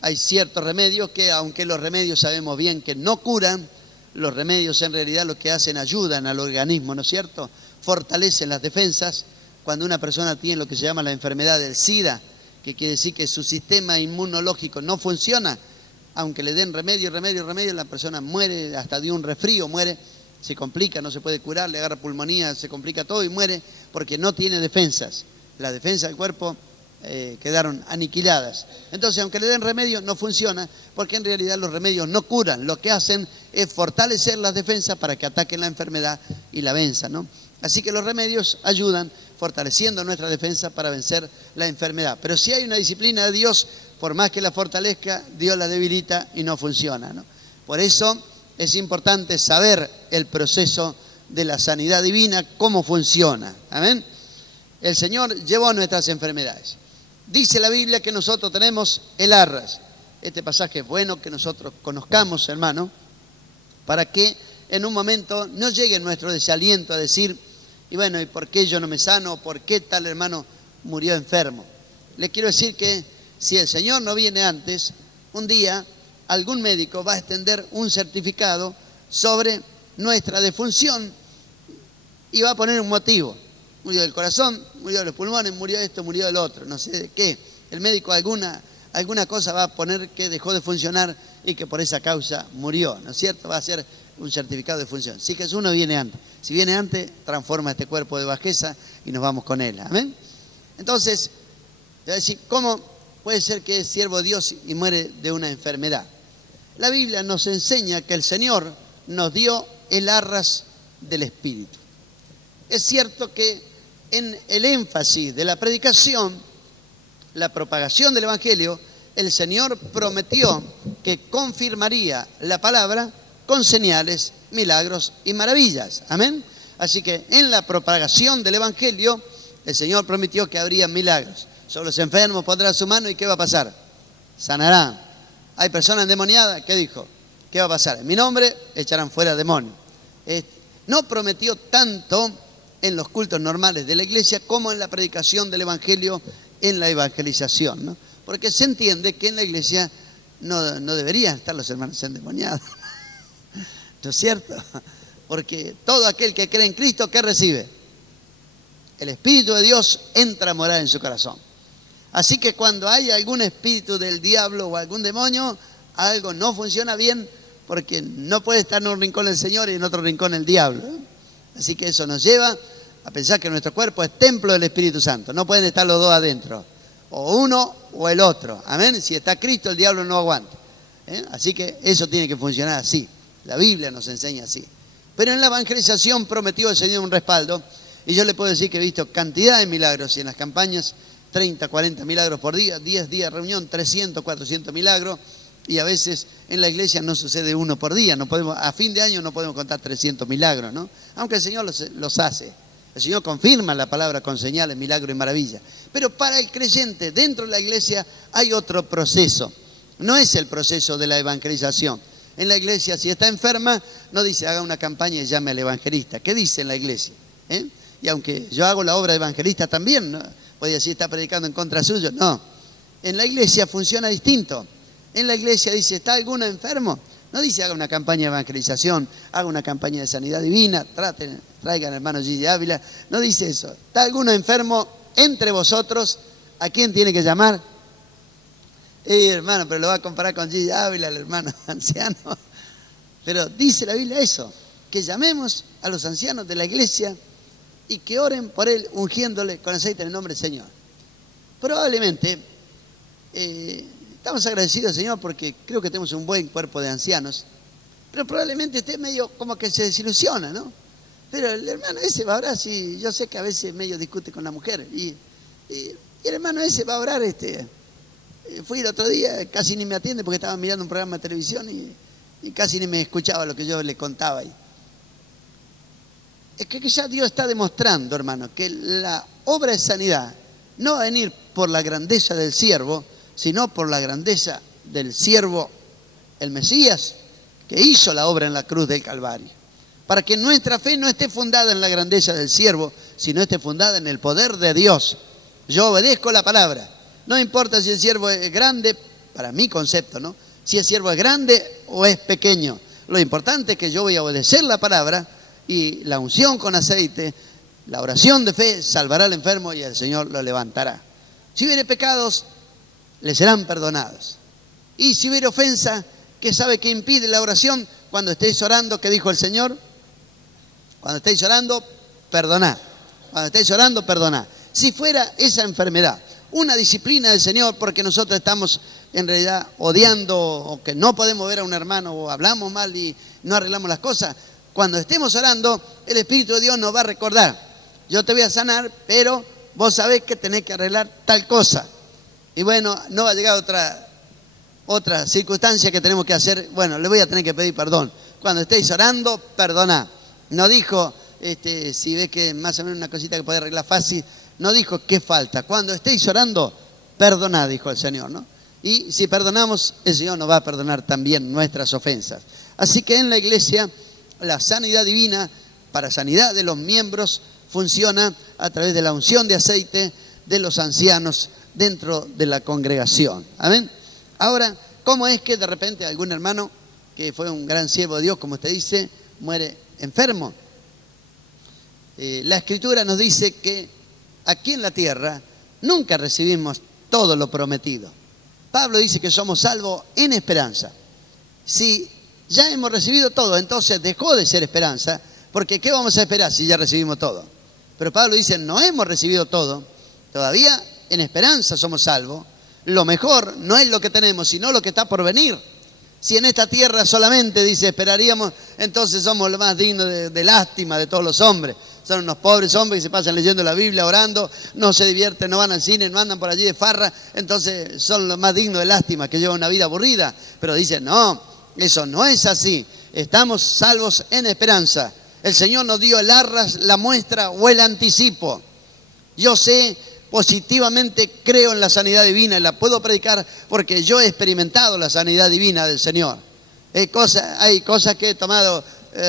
Hay ciertos remedios que, aunque los remedios sabemos bien que no curan, los remedios en realidad lo que hacen ayudan al organismo, ¿no es cierto? Fortalecen las defensas. Cuando una persona tiene lo que se llama la enfermedad del SIDA, que quiere decir que su sistema inmunológico no funciona, aunque le den remedio, la persona muere hasta de un resfrío, muere, se complica, no se puede curar, le agarra pulmonía, se complica todo y muere porque no tiene defensas. La defensa del cuerpo quedaron aniquiladas. Entonces, aunque le den remedio, no funciona, porque en realidad los remedios no curan. Lo que hacen es fortalecer las defensas para que ataquen la enfermedad y la venzan, ¿no? Así que los remedios ayudan fortaleciendo nuestra defensa para vencer la enfermedad. Pero si hay una disciplina de Dios, por más que la fortalezca, Dios la debilita y no funciona, ¿no? Por eso es importante saber el proceso de la sanidad divina, cómo funciona. Amén. El Señor llevó nuestras enfermedades. Dice la Biblia que nosotros tenemos el arras. Este pasaje es bueno que nosotros conozcamos, hermano, para que en un momento no llegue nuestro desaliento a decir, y bueno, ¿y por qué yo no me sano? ¿Por qué tal hermano murió enfermo? Le quiero decir que si el Señor no viene antes, un día algún médico va a extender un certificado sobre nuestra defunción y va a poner un motivo. Murió del corazón, murió de los pulmones, murió esto, murió del otro, no sé de qué. El médico alguna cosa va a poner que dejó de funcionar y que por esa causa murió, ¿no es cierto? Va a ser un certificado de función. Si Jesús no viene antes, si viene antes, transforma este cuerpo de bajeza y nos vamos con él. ¿Amén? Entonces, te voy a decir, ¿cómo puede ser que es siervo de Dios y muere de una enfermedad? La Biblia nos enseña que el Señor nos dio el arras del Espíritu. Es cierto que en el énfasis de la predicación, la propagación del Evangelio, el Señor prometió que confirmaría la palabra con señales, milagros y maravillas. Amén. Así que en la propagación del Evangelio, el Señor prometió que habría milagros. Sobre los enfermos pondrá su mano y ¿qué va a pasar? Sanarán. Hay personas endemoniadas, ¿qué dijo? ¿Qué va a pasar? En mi nombre echarán fuera demonios. No prometió tanto en los cultos normales de la iglesia como en la predicación del Evangelio, en la evangelización, ¿no? Porque se entiende que en la iglesia no deberían estar los hermanos endemoniados. ¿No es cierto? Porque todo aquel que cree en Cristo, ¿qué recibe? El Espíritu de Dios entra a morar en su corazón. Así que cuando hay algún espíritu del diablo o algún demonio, algo no funciona bien porque no puede estar en un rincón el Señor y en otro rincón el diablo, ¿no? Así que eso nos lleva a pensar que nuestro cuerpo es templo del Espíritu Santo. No pueden estar los dos adentro, o uno o el otro. Amén. Si está Cristo, el diablo no aguanta. Así que eso tiene que funcionar así. La Biblia nos enseña así. Pero en la evangelización prometió el Señor un respaldo. Y yo le puedo decir que he visto cantidad de milagros. Y en las campañas, 30, 40 milagros por día, 10 días de reunión, 300, 400 milagros. Y a veces en la iglesia no sucede uno por día. No podemos, a fin de año no podemos contar 300 milagros, ¿no? Aunque el Señor los hace. El Señor confirma la palabra con señales, milagros y maravillas. Pero para el creyente dentro de la iglesia hay otro proceso. No es el proceso de la evangelización. En la iglesia, si está enferma, no dice haga una campaña y llame al evangelista. ¿Qué dice en la iglesia? Y aunque yo hago la obra de evangelista también, ¿no? Puede decir está predicando en contra suyo. No. En la iglesia funciona distinto. En la iglesia dice, ¿está alguno enfermo? No dice haga una campaña de evangelización, haga una campaña de sanidad divina, traigan hermano Gigi Ávila. No dice eso. ¿Está alguno enfermo entre vosotros? ¿A quién tiene que llamar? Hermano, pero lo va a comparar con Gigi Ávila, el hermano anciano. Pero dice la Biblia eso, que llamemos a los ancianos de la iglesia y que oren por él ungiéndole con aceite en el nombre del Señor. Probablemente estamos agradecidos, Señor, porque creo que tenemos un buen cuerpo de ancianos, pero probablemente esté medio como que se desilusiona, ¿no? Pero el hermano ese va a orar, sí, yo sé que a veces medio discute con la mujer, y el hermano ese va a orar, fui el otro día, casi ni me atiende porque estaba mirando un programa de televisión y casi ni me escuchaba lo que yo le contaba ahí. Es que ya Dios está demostrando, hermano, que la obra de sanidad no va a venir por la grandeza del siervo, sino por la grandeza del siervo, el Mesías, que hizo la obra en la cruz del Calvario. Para que nuestra fe no esté fundada en la grandeza del siervo, sino esté fundada en el poder de Dios. Yo obedezco la palabra. No importa si el siervo es grande, para mi concepto, ¿no? Si el siervo es grande o es pequeño. Lo importante es que yo voy a obedecer la palabra y la unción con aceite, la oración de fe salvará al enfermo y el Señor lo levantará. Si hubiere pecados, le serán perdonados. Y si hubiere ofensa, ¿qué sabe que impide la oración? Cuando estéis orando, ¿qué dijo el Señor? Cuando estéis orando, perdonad. Cuando estéis orando, perdonad. Si fuera esa enfermedad una disciplina del Señor porque nosotros estamos en realidad odiando o que no podemos ver a un hermano o hablamos mal y no arreglamos las cosas. Cuando estemos orando, el Espíritu de Dios nos va a recordar: yo te voy a sanar, pero vos sabés que tenés que arreglar tal cosa. Y bueno, no va a llegar otra circunstancia que tenemos que hacer. Bueno, le voy a tener que pedir perdón. Cuando estéis orando, perdona. No dijo, si ves que más o menos una cosita que puede arreglar fácil, no dijo qué falta. Cuando estéis orando, perdonad, dijo el Señor, ¿no? Y si perdonamos, el Señor nos va a perdonar también nuestras ofensas. Así que en la iglesia, la sanidad divina, para sanidad de los miembros, funciona a través de la unción de aceite de los ancianos dentro de la congregación. Amén. Ahora, ¿cómo es que de repente algún hermano que fue un gran siervo de Dios, como usted dice, muere enfermo? La Escritura nos dice que aquí en la tierra nunca recibimos todo lo prometido. Pablo dice que somos salvos en esperanza. Si ya hemos recibido todo, entonces dejó de ser esperanza, porque ¿qué vamos a esperar si ya recibimos todo? Pero Pablo dice, no hemos recibido todo, todavía en esperanza somos salvos. Lo mejor no es lo que tenemos, sino lo que está por venir. Si en esta tierra solamente, dice, esperaríamos, entonces somos lo más dignos de lástima de todos los hombres. Son unos pobres hombres que se pasan leyendo la Biblia, orando, no se divierten, no van al cine, no andan por allí de farra, entonces son los más dignos de lástima, que llevan una vida aburrida. Pero dice, no, eso no es así. Estamos salvos en esperanza. El Señor nos dio el arras, la muestra o el anticipo. Yo sé, positivamente creo en la sanidad divina y la puedo predicar porque yo he experimentado la sanidad divina del Señor. Hay cosas que he tomado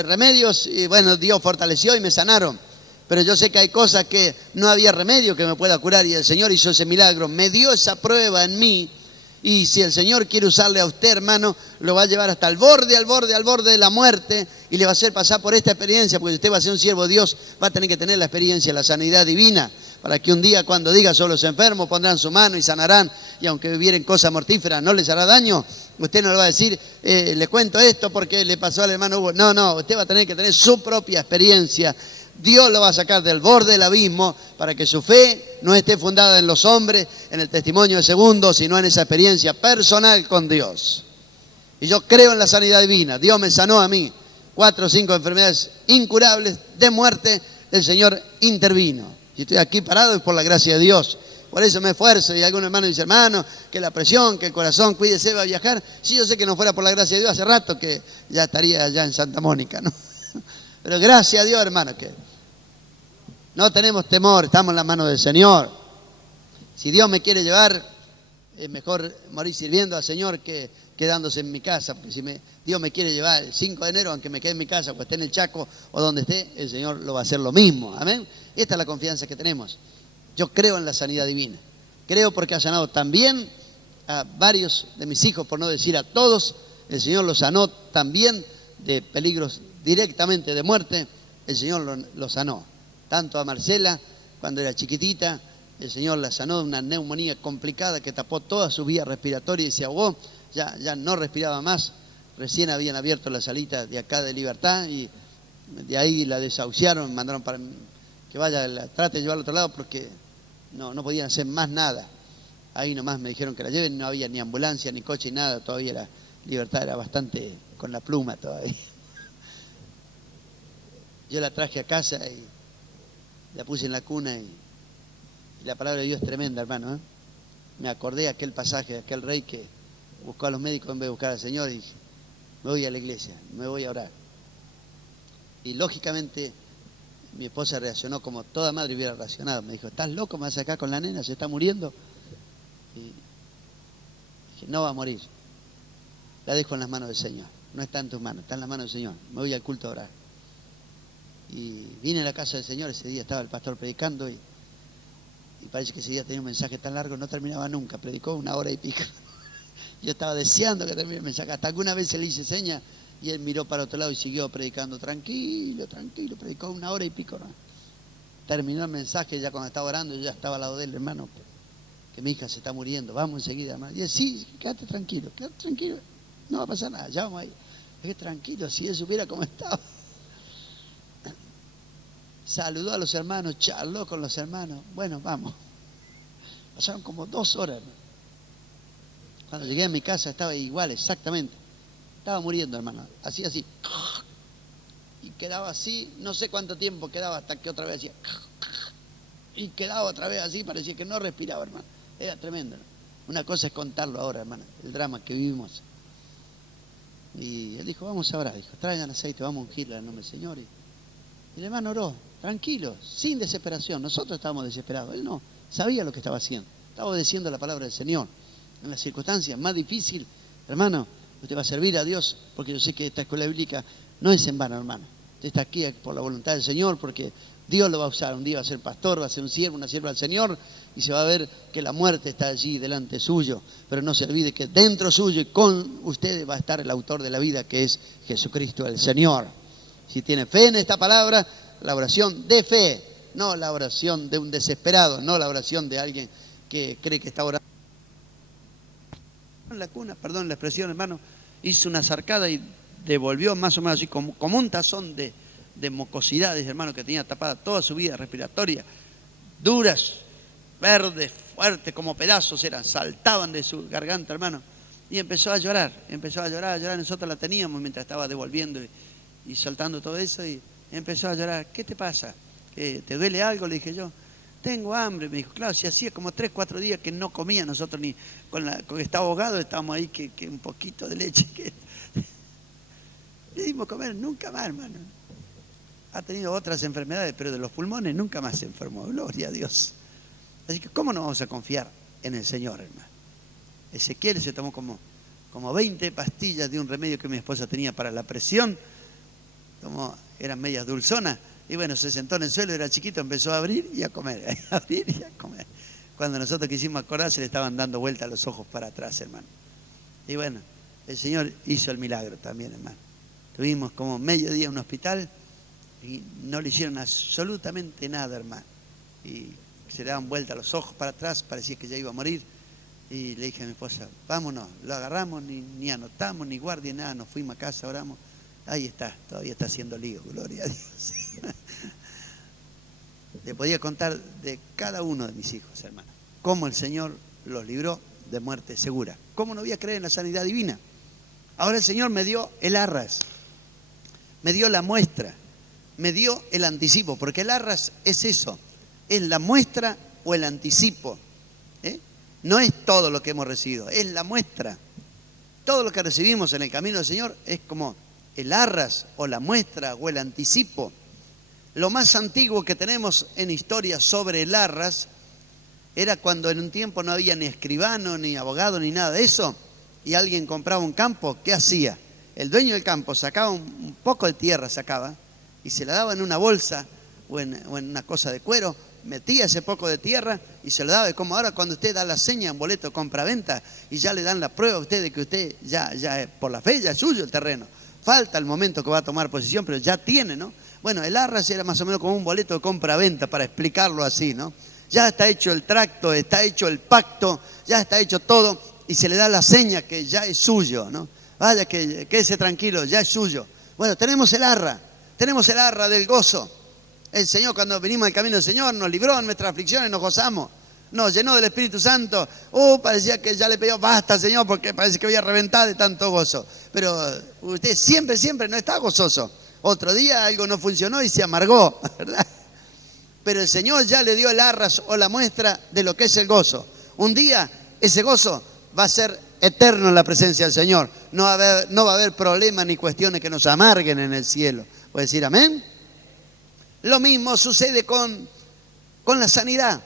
remedios y bueno, Dios fortaleció y me sanaron. Pero yo sé que hay cosas que no había remedio que me pueda curar y el Señor hizo ese milagro. Me dio esa prueba en mí. Y si el Señor quiere usarle a usted, hermano, lo va a llevar hasta el borde, al borde, al borde de la muerte y le va a hacer pasar por esta experiencia, porque usted va a ser un siervo de Dios, va a tener que tener la experiencia de la sanidad divina, para que un día cuando diga sobre los enfermos pondrán su mano y sanarán, y aunque vivieren cosas mortíferas no les hará daño. Usted no le va a decir, le cuento esto porque le pasó al hermano Hugo. No, usted va a tener que tener su propia experiencia. Dios lo va a sacar del borde del abismo para que su fe no esté fundada en los hombres, en el testimonio de segundos, sino en esa experiencia personal con Dios. Y yo creo en la sanidad divina. Dios me sanó a mí 4 o 5 enfermedades incurables de muerte. El Señor intervino. Si estoy aquí parado es por la gracia de Dios. Por eso me esfuerzo. Y algún hermano dice, hermano, que la presión, que el corazón, cuídese, va a viajar. Si yo sé que no fuera por la gracia de Dios, hace rato que ya estaría allá en Santa Mónica, ¿no? Pero gracias a Dios, hermano, que no tenemos temor, estamos en las manos del Señor. Si Dios me quiere llevar, es mejor morir sirviendo al Señor que quedándose en mi casa. Porque si Dios me quiere llevar el 5 de enero, aunque me quede en mi casa, o esté en el Chaco o donde esté, el Señor lo va a hacer lo mismo. Amén. Esta es la confianza que tenemos. Yo creo en la sanidad divina. Creo porque ha sanado también a varios de mis hijos, por no decir a todos. El Señor los sanó también de peligros directamente de muerte. El Señor lo sanó. Tanto a Marcela, cuando era chiquitita, el Señor la sanó de una neumonía complicada que tapó toda su vía respiratoria y se ahogó. Ya no respiraba más. Recién habían abierto la salita de acá de Libertad y de ahí la desahuciaron, mandaron para que vaya, trate de llevar al otro lado porque no podían hacer más nada. Ahí nomás me dijeron que la lleven, no había ni ambulancia, ni coche, ni nada. Todavía la Libertad era bastante con la pluma todavía. Yo la traje a casa y la puse en la cuna y la palabra de Dios es tremenda, hermano. Me acordé de aquel pasaje de aquel rey que buscó a los médicos en vez de buscar al Señor y dije, me voy a la iglesia, me voy a orar. Y lógicamente mi esposa reaccionó como toda madre hubiera reaccionado. Me dijo, ¿estás loco? ¿Me vas acá con la nena? ¿Se está muriendo? Y dije, no va a morir. La dejo en las manos del Señor. No está en tus manos, está en las manos del Señor. Me voy al culto a orar. Y vine a la casa del Señor, ese día estaba el pastor predicando y parece que ese día tenía un mensaje tan largo, no terminaba nunca, predicó 1 hora y pico. Yo estaba deseando que termine el mensaje, hasta alguna vez se le hice seña y él miró para otro lado y siguió predicando, tranquilo, predicó 1 hora y pico, ¿no? Terminó el mensaje, ya cuando estaba orando, yo ya estaba al lado de él, hermano, que mi hija se está muriendo, vamos enseguida, hermano. Y él, sí, quédate tranquilo, no va a pasar nada, ya vamos ahí. Qué tranquilo, si él supiera cómo estaba. Saludó a los hermanos, charló con los hermanos. Bueno, vamos. Pasaron como 2 horas, hermano. Cuando llegué a mi casa estaba igual, exactamente. Estaba muriendo, hermano. Así, así. Y quedaba así, no sé cuánto tiempo quedaba hasta que otra vez hacía. Y quedaba otra vez así, parecía que no respiraba, hermano. Era tremendo. Una cosa es contarlo ahora, hermano, el drama que vivimos. Y él dijo, vamos a orar. Dijo, traigan aceite, vamos a ungirle en nombre del Señor. Y el hermano oró, tranquilo, sin desesperación. Nosotros estábamos desesperados. Él no, sabía lo que estaba haciendo. Estaba obedeciendo la palabra del Señor. En las circunstancias más difíciles, hermano, usted va a servir a Dios, porque yo sé que esta escuela bíblica no es en vano, hermano. Usted está aquí por la voluntad del Señor, porque Dios lo va a usar. Un día va a ser pastor, va a ser un siervo, una sierva del Señor, y se va a ver que la muerte está allí delante suyo. Pero no se olvide que dentro suyo y con ustedes va a estar el autor de la vida, que es Jesucristo el Señor. Si tiene fe en esta palabra, la oración de fe, no la oración de un desesperado, no la oración de alguien que cree que está orando. En la cuna, perdón la expresión, hermano, hizo una zarcada y devolvió más o menos así como un tazón de mucosidades, hermano, que tenía tapada toda su vida respiratoria, duras, verdes, fuertes, como pedazos eran, saltaban de su garganta, hermano, y empezó a llorar, nosotros la teníamos mientras estaba devolviendo y soltando todo eso, y empezó a llorar. ¿Qué te pasa? ¿Te duele algo? Le dije yo. Tengo hambre, me dijo. Claro, si hacía como 3, 4 días que no comía nosotros, ni con que estaba ahogado, estábamos ahí que un poquito de leche. Le dimos comer nunca más, hermano. Ha tenido otras enfermedades, pero de los pulmones nunca más se enfermó, gloria a Dios. Así que, ¿cómo no vamos a confiar en el Señor, hermano? Ezequiel se tomó como 20 pastillas de un remedio que mi esposa tenía para la presión, como eran medias dulzonas. Y bueno, se sentó en el suelo, era chiquito, empezó a abrir y a comer, a abrir y a comer. Cuando nosotros quisimos acordar, se le estaban dando vueltas los ojos para atrás, hermano. Y bueno, el Señor hizo el milagro también, hermano. Tuvimos como medio día en un hospital y no le hicieron absolutamente nada, hermano. Y se le daban vueltas los ojos para atrás, parecía que ya iba a morir. Y le dije a mi esposa, vámonos, lo agarramos, ni anotamos, ni guardia, nada, nos fuimos a casa, oramos. Ahí está, todavía está haciendo lío, gloria a Dios. Le podía contar de cada uno de mis hijos, hermano, cómo el Señor los libró de muerte segura. ¿Cómo no voy a creer en la sanidad divina? Ahora el Señor me dio el arras, me dio la muestra, me dio el anticipo, porque el arras es eso, es la muestra o el anticipo. No es todo lo que hemos recibido, es la muestra. Todo lo que recibimos en el camino del Señor es como el arras o la muestra o el anticipo. Lo más antiguo que tenemos en historia sobre el arras era cuando en un tiempo no había ni escribano, ni abogado, ni nada de eso, y alguien compraba un campo. ¿Qué hacía? El dueño del campo sacaba un poco de tierra, y se la daba en una bolsa o en una cosa de cuero, metía ese poco de tierra y se lo daba. Es como ahora cuando usted da la seña en boleto de compra-venta y ya le dan la prueba a usted de que usted ya por la fe ya es suyo el terreno. Falta el momento que va a tomar posesión, pero ya tiene, ¿no? Bueno, el arras era más o menos como un boleto de compra-venta, para explicarlo así, ¿no? Ya está hecho el tracto, está hecho el pacto, ya está hecho todo y se le da la seña que ya es suyo, ¿no? Vaya, que quédese tranquilo, ya es suyo. Bueno, tenemos el arra del gozo. El Señor, cuando venimos al camino del Señor, nos libró en nuestras aflicciones, nos gozamos, nos llenó del Espíritu Santo. Parecía que ya le pidió, basta, Señor, porque parece que voy a reventar de tanto gozo. Pero usted siempre no está gozoso. Otro día algo no funcionó y se amargó, ¿verdad? Pero el Señor ya le dio el arras o la muestra de lo que es el gozo. Un día ese gozo va a ser eterno en la presencia del Señor. No va a haber problemas ni cuestiones que nos amarguen en el cielo. ¿Puede decir amén? Lo mismo sucede con la sanidad.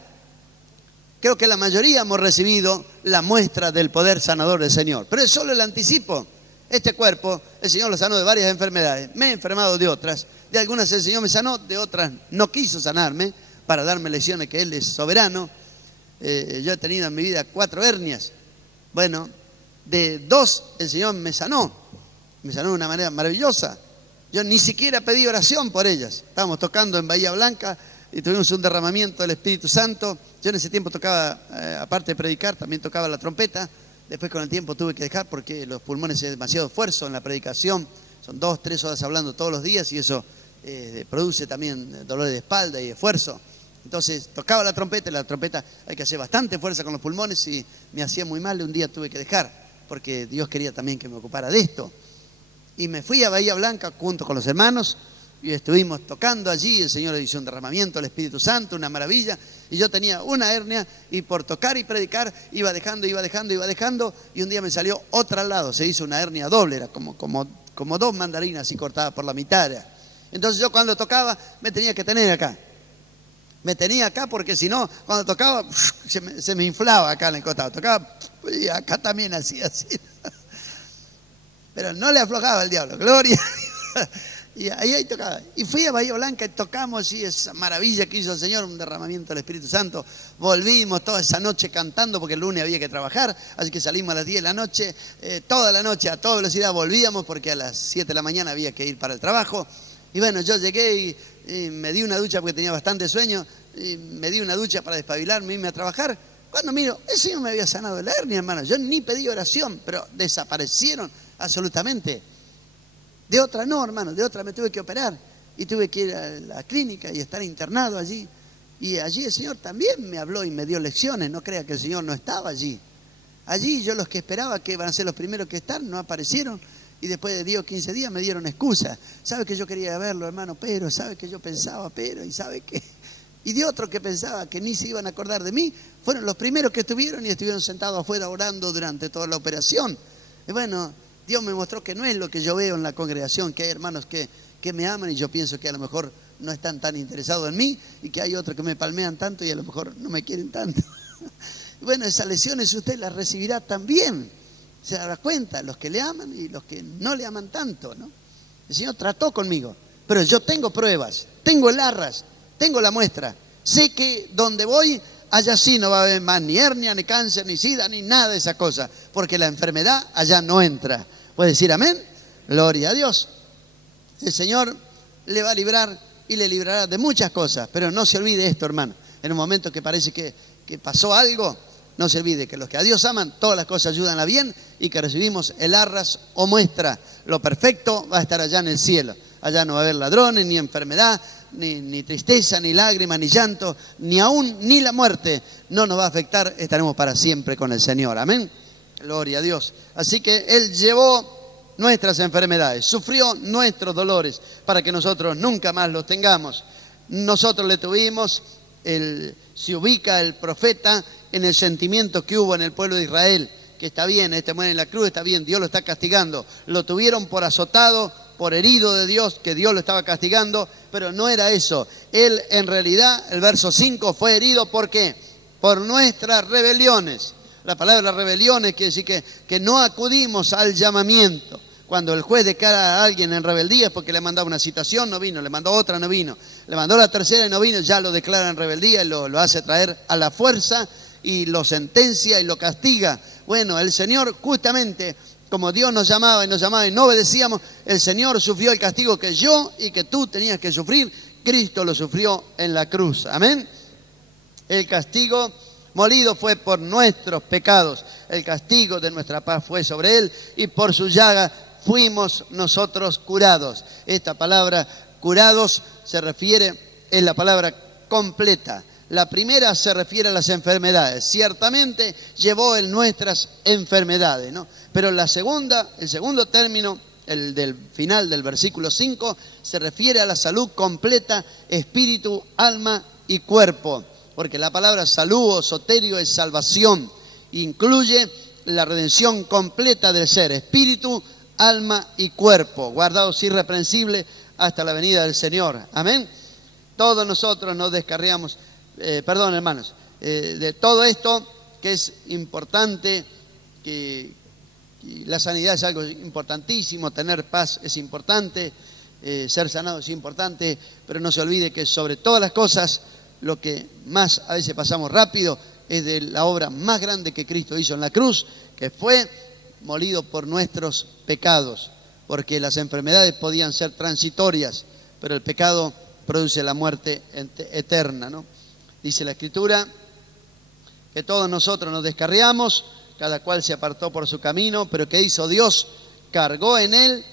Creo que la mayoría hemos recibido la muestra del poder sanador del Señor, pero es solo el anticipo. Este cuerpo, el Señor lo sanó de varias enfermedades. Me he enfermado de otras. De algunas el Señor me sanó, de otras no quiso sanarme para darme lecciones que Él es soberano. Yo he tenido en mi vida 4 hernias. Bueno, de 2 el Señor me sanó de una manera maravillosa. Yo ni siquiera pedí oración por ellas. Estábamos tocando en Bahía Blanca y tuvimos un derramamiento del Espíritu Santo. Yo en ese tiempo tocaba, aparte de predicar, también tocaba la trompeta. Después con el tiempo tuve que dejar porque los pulmones es demasiado esfuerzo en la predicación. Son 2, 3 horas hablando todos los días y eso produce también dolor de espalda y esfuerzo. Entonces tocaba la trompeta hay que hacer bastante fuerza con los pulmones y me hacía muy mal, un día tuve que dejar, porque Dios quería también que me ocupara de esto. Y me fui a Bahía Blanca junto con los hermanos y estuvimos tocando allí, el Señor hizo un derramamiento del Espíritu Santo, una maravilla, y yo tenía una hernia y por tocar y predicar iba dejando, y un día me salió otra al lado, se hizo una hernia doble, era como dos mandarinas así cortadas por la mitad. Entonces yo cuando tocaba me tenía que tener acá. Me tenía acá porque si no, cuando tocaba, se me inflaba acá en el costado. Tocaba y acá también hacía así. Pero no le aflojaba el diablo, gloria. Y ahí tocaba. Y fui a Bahía Blanca y tocamos y esa maravilla que hizo el Señor, un derramamiento del Espíritu Santo. Volvimos toda esa noche cantando porque el lunes había que trabajar, así que salimos a las 10 de la noche, toda la noche a toda velocidad volvíamos porque a las 7 de la mañana había que ir para el trabajo. Y bueno, yo llegué y me di una ducha porque tenía bastante sueño, y me di una ducha para despabilarme, irme a trabajar. Cuando miro, el Señor me había sanado de la hernia, hermano. Yo ni pedí oración, pero desaparecieron absolutamente. De otra no, hermano, de otra me tuve que operar y tuve que ir a la clínica y estar internado allí. Y allí el Señor también me habló y me dio lecciones, no crea que el Señor no estaba allí. Allí yo los que esperaba que iban a ser los primeros que están, no aparecieron y después de 10 o 15 días me dieron excusa. Sabe que yo quería verlo, hermano, pero, sabe que yo pensaba, pero, y sabe que... Y de otros que pensaba que ni se iban a acordar de mí, fueron los primeros que estuvieron y estuvieron sentados afuera orando durante toda la operación. Y bueno, Dios me mostró que no es lo que yo veo en la congregación, que hay hermanos que me aman y yo pienso que a lo mejor no están tan interesados en mí y que hay otros que me palmean tanto y a lo mejor no me quieren tanto. Y bueno, esas lesiones usted las recibirá también. Se dará cuenta, los que le aman y los que no le aman tanto, ¿no? El Señor trató conmigo, pero yo tengo pruebas, tengo el arras, tengo la muestra. Sé que donde voy, allá sí no va a haber más ni hernia, ni cáncer, ni sida, ni nada de esa cosa, porque la enfermedad allá no entra. ¿Puede decir amén? Gloria a Dios. El Señor le va a librar y le librará de muchas cosas, pero no se olvide esto, hermano. En un momento que parece que pasó algo, no se olvide que los que a Dios aman, todas las cosas ayudan a bien y que recibimos el arras o muestra. Lo perfecto va a estar allá en el cielo. Allá no va a haber ladrones, ni enfermedad, ni tristeza, ni lágrimas, ni llanto, ni la muerte. No nos va a afectar, estaremos para siempre con el Señor. Amén. Gloria a Dios. Así que Él llevó nuestras enfermedades, sufrió nuestros dolores para que nosotros nunca más los tengamos. Nosotros le tuvimos, se ubica el profeta en el sentimiento que hubo en el pueblo de Israel, que está bien, este muere en la cruz, está bien, Dios lo está castigando. Lo tuvieron por azotado, por herido de Dios, que Dios lo estaba castigando, pero no era eso. Él en realidad, el verso 5, fue herido, ¿por qué? Por nuestras rebeliones. La palabra rebeliones quiere decir que no acudimos al llamamiento. Cuando el juez declara a alguien en rebeldía es porque le mandaba una citación, no vino, le mandó otra, no vino. Le mandó la tercera y no vino, ya lo declara en rebeldía y lo hace traer a la fuerza y lo sentencia y lo castiga. Bueno, el Señor justamente, como Dios nos llamaba y no obedecíamos, el Señor sufrió el castigo que yo y que tú tenías que sufrir. Cristo lo sufrió en la cruz. Amén. El castigo molido fue por nuestros pecados. El castigo de nuestra paz fue sobre Él y por su llaga fuimos nosotros curados. Esta palabra curados es la palabra completa. La primera se refiere a las enfermedades. Ciertamente llevó Él nuestras enfermedades, ¿no? Pero el segundo término, el del final del versículo 5, se refiere a la salud completa, espíritu, alma y cuerpo. Porque la palabra salud o soterio es salvación. Incluye la redención completa del ser, espíritu, alma y cuerpo, guardados irreprensibles hasta la venida del Señor. Amén. Todos nosotros nos descarriamos, hermanos, de todo esto que es importante, que la sanidad es algo importantísimo, tener paz es importante, ser sanado es importante, pero no se olvide que sobre todas las cosas, lo que más a veces pasamos rápido es de la obra más grande que Cristo hizo en la cruz, que fue molido por nuestros pecados, porque las enfermedades podían ser transitorias, pero el pecado produce la muerte eterna, ¿no? Dice la Escritura que todos nosotros nos descarriamos, cada cual se apartó por su camino, pero ¿qué hizo Dios? Cargó en Él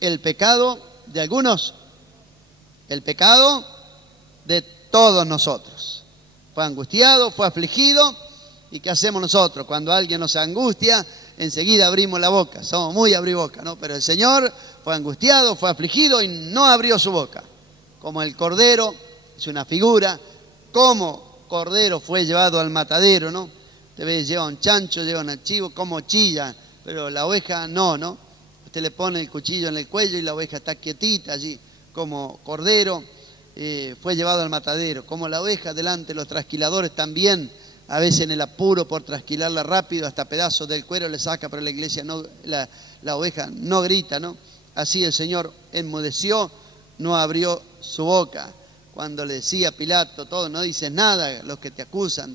el pecado de algunos, el pecado de todos nosotros. fue angustiado, fue afligido. ¿Y qué hacemos nosotros? Cuando alguien nos angustia, enseguida abrimos la boca. Somos muy abriboca, ¿no? Pero el Señor fue angustiado, fue afligido y no abrió su boca. Como el cordero, es una figura, como cordero fue llevado al matadero, ¿no? Te ves, lleva un chancho, lleva un chivo, como chilla, pero la oveja no, ¿no? Usted le pone el cuchillo en el cuello y la oveja está quietita allí, como cordero fue llevado al matadero, como la oveja delante de los trasquiladores también, a veces en el apuro por trasquilarla rápido, hasta pedazos del cuero le saca, pero la iglesia no, la oveja no grita, ¿no? Así el Señor enmudeció, no abrió su boca. Cuando le decía a Pilato, todo, no dices nada, los que te acusan,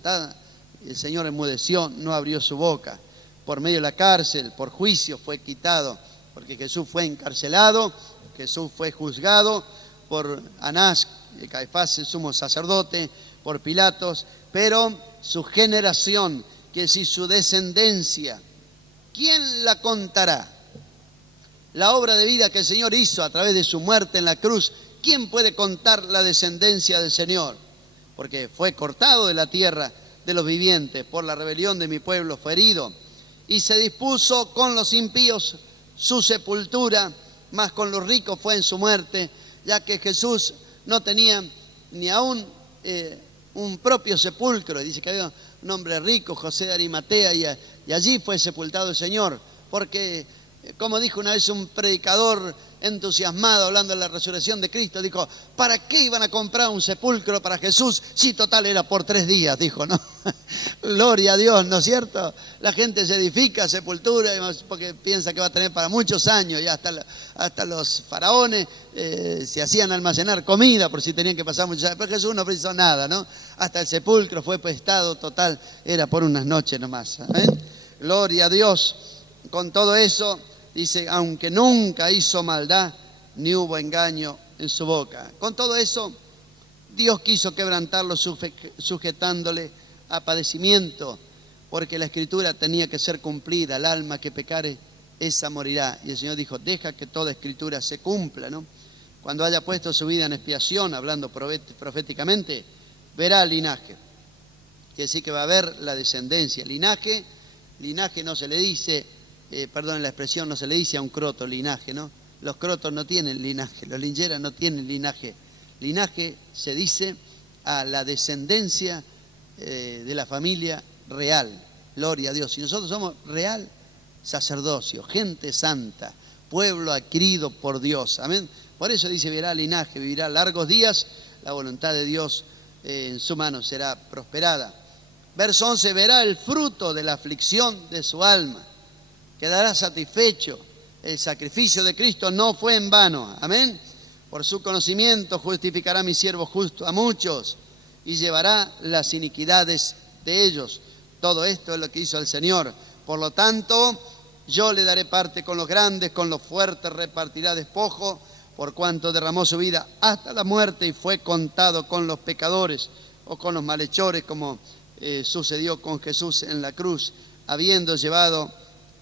el Señor enmudeció, no abrió su boca. Por medio de la cárcel, por juicio fue quitado, porque Jesús fue encarcelado, Jesús fue juzgado por Anás, Caifás, el sumo sacerdote, por Pilatos, pero su generación, que es su descendencia, ¿quién la contará? La obra de vida que el Señor hizo a través de su muerte en la cruz, ¿quién puede contar la descendencia del Señor? Porque fue cortado de la tierra de los vivientes, por la rebelión de mi pueblo fue herido, y se dispuso con los impíos su sepultura, más con los ricos fue en su muerte, ya que Jesús no tenía ni aún un propio sepulcro. Dice que había un hombre rico, José de Arimatea, y allí fue sepultado el Señor, porque, como dijo una vez un predicador entusiasmado hablando de la resurrección de Cristo, dijo, ¿para qué iban a comprar un sepulcro para Jesús si total era por 3 días? Dijo, ¿no? Gloria a Dios, ¿no es cierto? La gente se edifica sepultura porque piensa que va a tener para muchos años, y hasta los faraones se hacían almacenar comida por si tenían que pasar muchos años, pero Jesús no precisó nada, ¿no? Hasta el sepulcro fue prestado, total, era por unas noches nomás. ¿Amén? Gloria a Dios. Con todo eso, dice, aunque nunca hizo maldad, ni hubo engaño en su boca. Con todo eso, Dios quiso quebrantarlo sujetándole a padecimiento, porque la Escritura tenía que ser cumplida. El alma que pecare, esa morirá. Y el Señor dijo, deja que toda Escritura se cumpla, ¿no? Cuando haya puesto su vida en expiación, hablando proféticamente, verá el linaje. Quiere decir que va a haber la descendencia. Linaje no se le dice... perdón la expresión, no se le dice a un croto linaje, ¿no? Los crotos no tienen linaje, los lingeras no tienen linaje. Linaje se dice a la descendencia de la familia real. Gloria a Dios. Y nosotros somos real sacerdocio, gente santa, pueblo adquirido por Dios. Amén. Por eso dice, verá linaje, vivirá largos días, la voluntad de Dios en su mano será prosperada. Verso 11, verá el fruto de la aflicción de su alma. Quedará satisfecho. El sacrificio de Cristo no fue en vano. Amén. Por su conocimiento justificará mi siervo justo a muchos y llevará las iniquidades de ellos. Todo esto es lo que hizo el Señor. Por lo tanto, yo le daré parte con los grandes, con los fuertes repartirá despojo, por cuanto derramó su vida hasta la muerte y fue contado con los pecadores o con los malhechores, como sucedió con Jesús en la cruz, habiendo llevado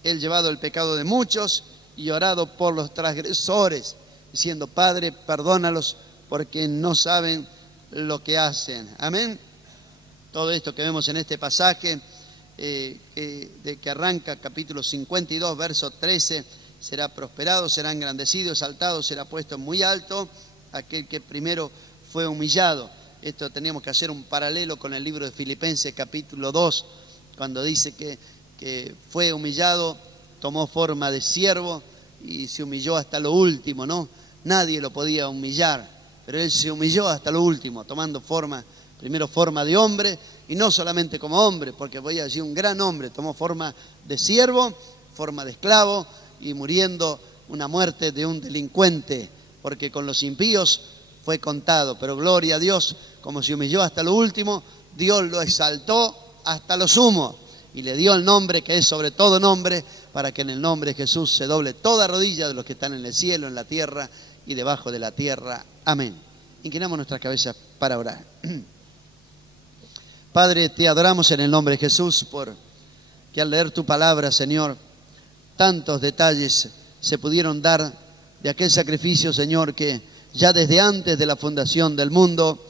el pecado de muchos y orado por los transgresores, diciendo, Padre, perdónalos porque no saben lo que hacen. Amén. Todo esto que vemos en este pasaje, de que arranca capítulo 52, verso 13, será prosperado, será engrandecido, exaltado, será puesto muy alto aquel que primero fue humillado. Esto teníamos que hacer un paralelo con el libro de Filipenses, capítulo 2, cuando dice que fue humillado, tomó forma de siervo y se humilló hasta lo último, ¿no? Nadie lo podía humillar, pero él se humilló hasta lo último, tomando primero forma de hombre, y no solamente como hombre, porque voy a decir un gran hombre, tomó forma de siervo, forma de esclavo, y muriendo una muerte de un delincuente, porque con los impíos fue contado, pero gloria a Dios, como se humilló hasta lo último, Dios lo exaltó hasta lo sumo, y le dio el nombre que es sobre todo nombre, para que en el nombre de Jesús se doble toda rodilla de los que están en el cielo, en la tierra y debajo de la tierra. Amén. Inclinamos nuestras cabezas para orar. Padre, te adoramos en el nombre de Jesús, porque al leer tu palabra, Señor, tantos detalles se pudieron dar de aquel sacrificio, Señor, que ya desde antes de la fundación del mundo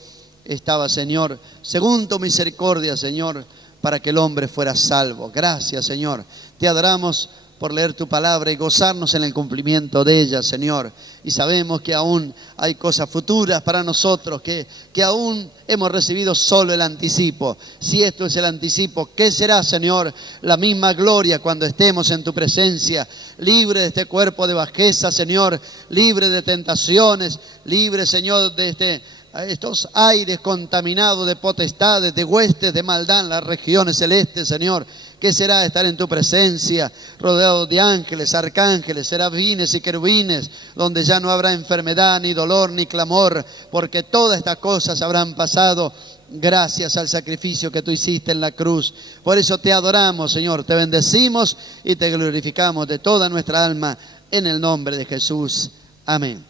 estaba, Señor, según tu misericordia, Señor, para que el hombre fuera salvo. Gracias, Señor. Te adoramos por leer tu palabra y gozarnos en el cumplimiento de ella, Señor. Y sabemos que aún hay cosas futuras para nosotros, que aún hemos recibido solo el anticipo. Si esto es el anticipo, ¿qué será, Señor? La misma gloria cuando estemos en tu presencia, libre de este cuerpo de bajeza, Señor, libre de tentaciones, libre, Señor, de estos aires contaminados de potestades, de huestes, de maldad en las regiones celestes, Señor. ¿Qué será estar en tu presencia, rodeado de ángeles, arcángeles, serafines y querubines, donde ya no habrá enfermedad, ni dolor, ni clamor, porque todas estas cosas habrán pasado gracias al sacrificio que tú hiciste en la cruz? Por eso te adoramos, Señor, te bendecimos y te glorificamos de toda nuestra alma, en el nombre de Jesús. Amén.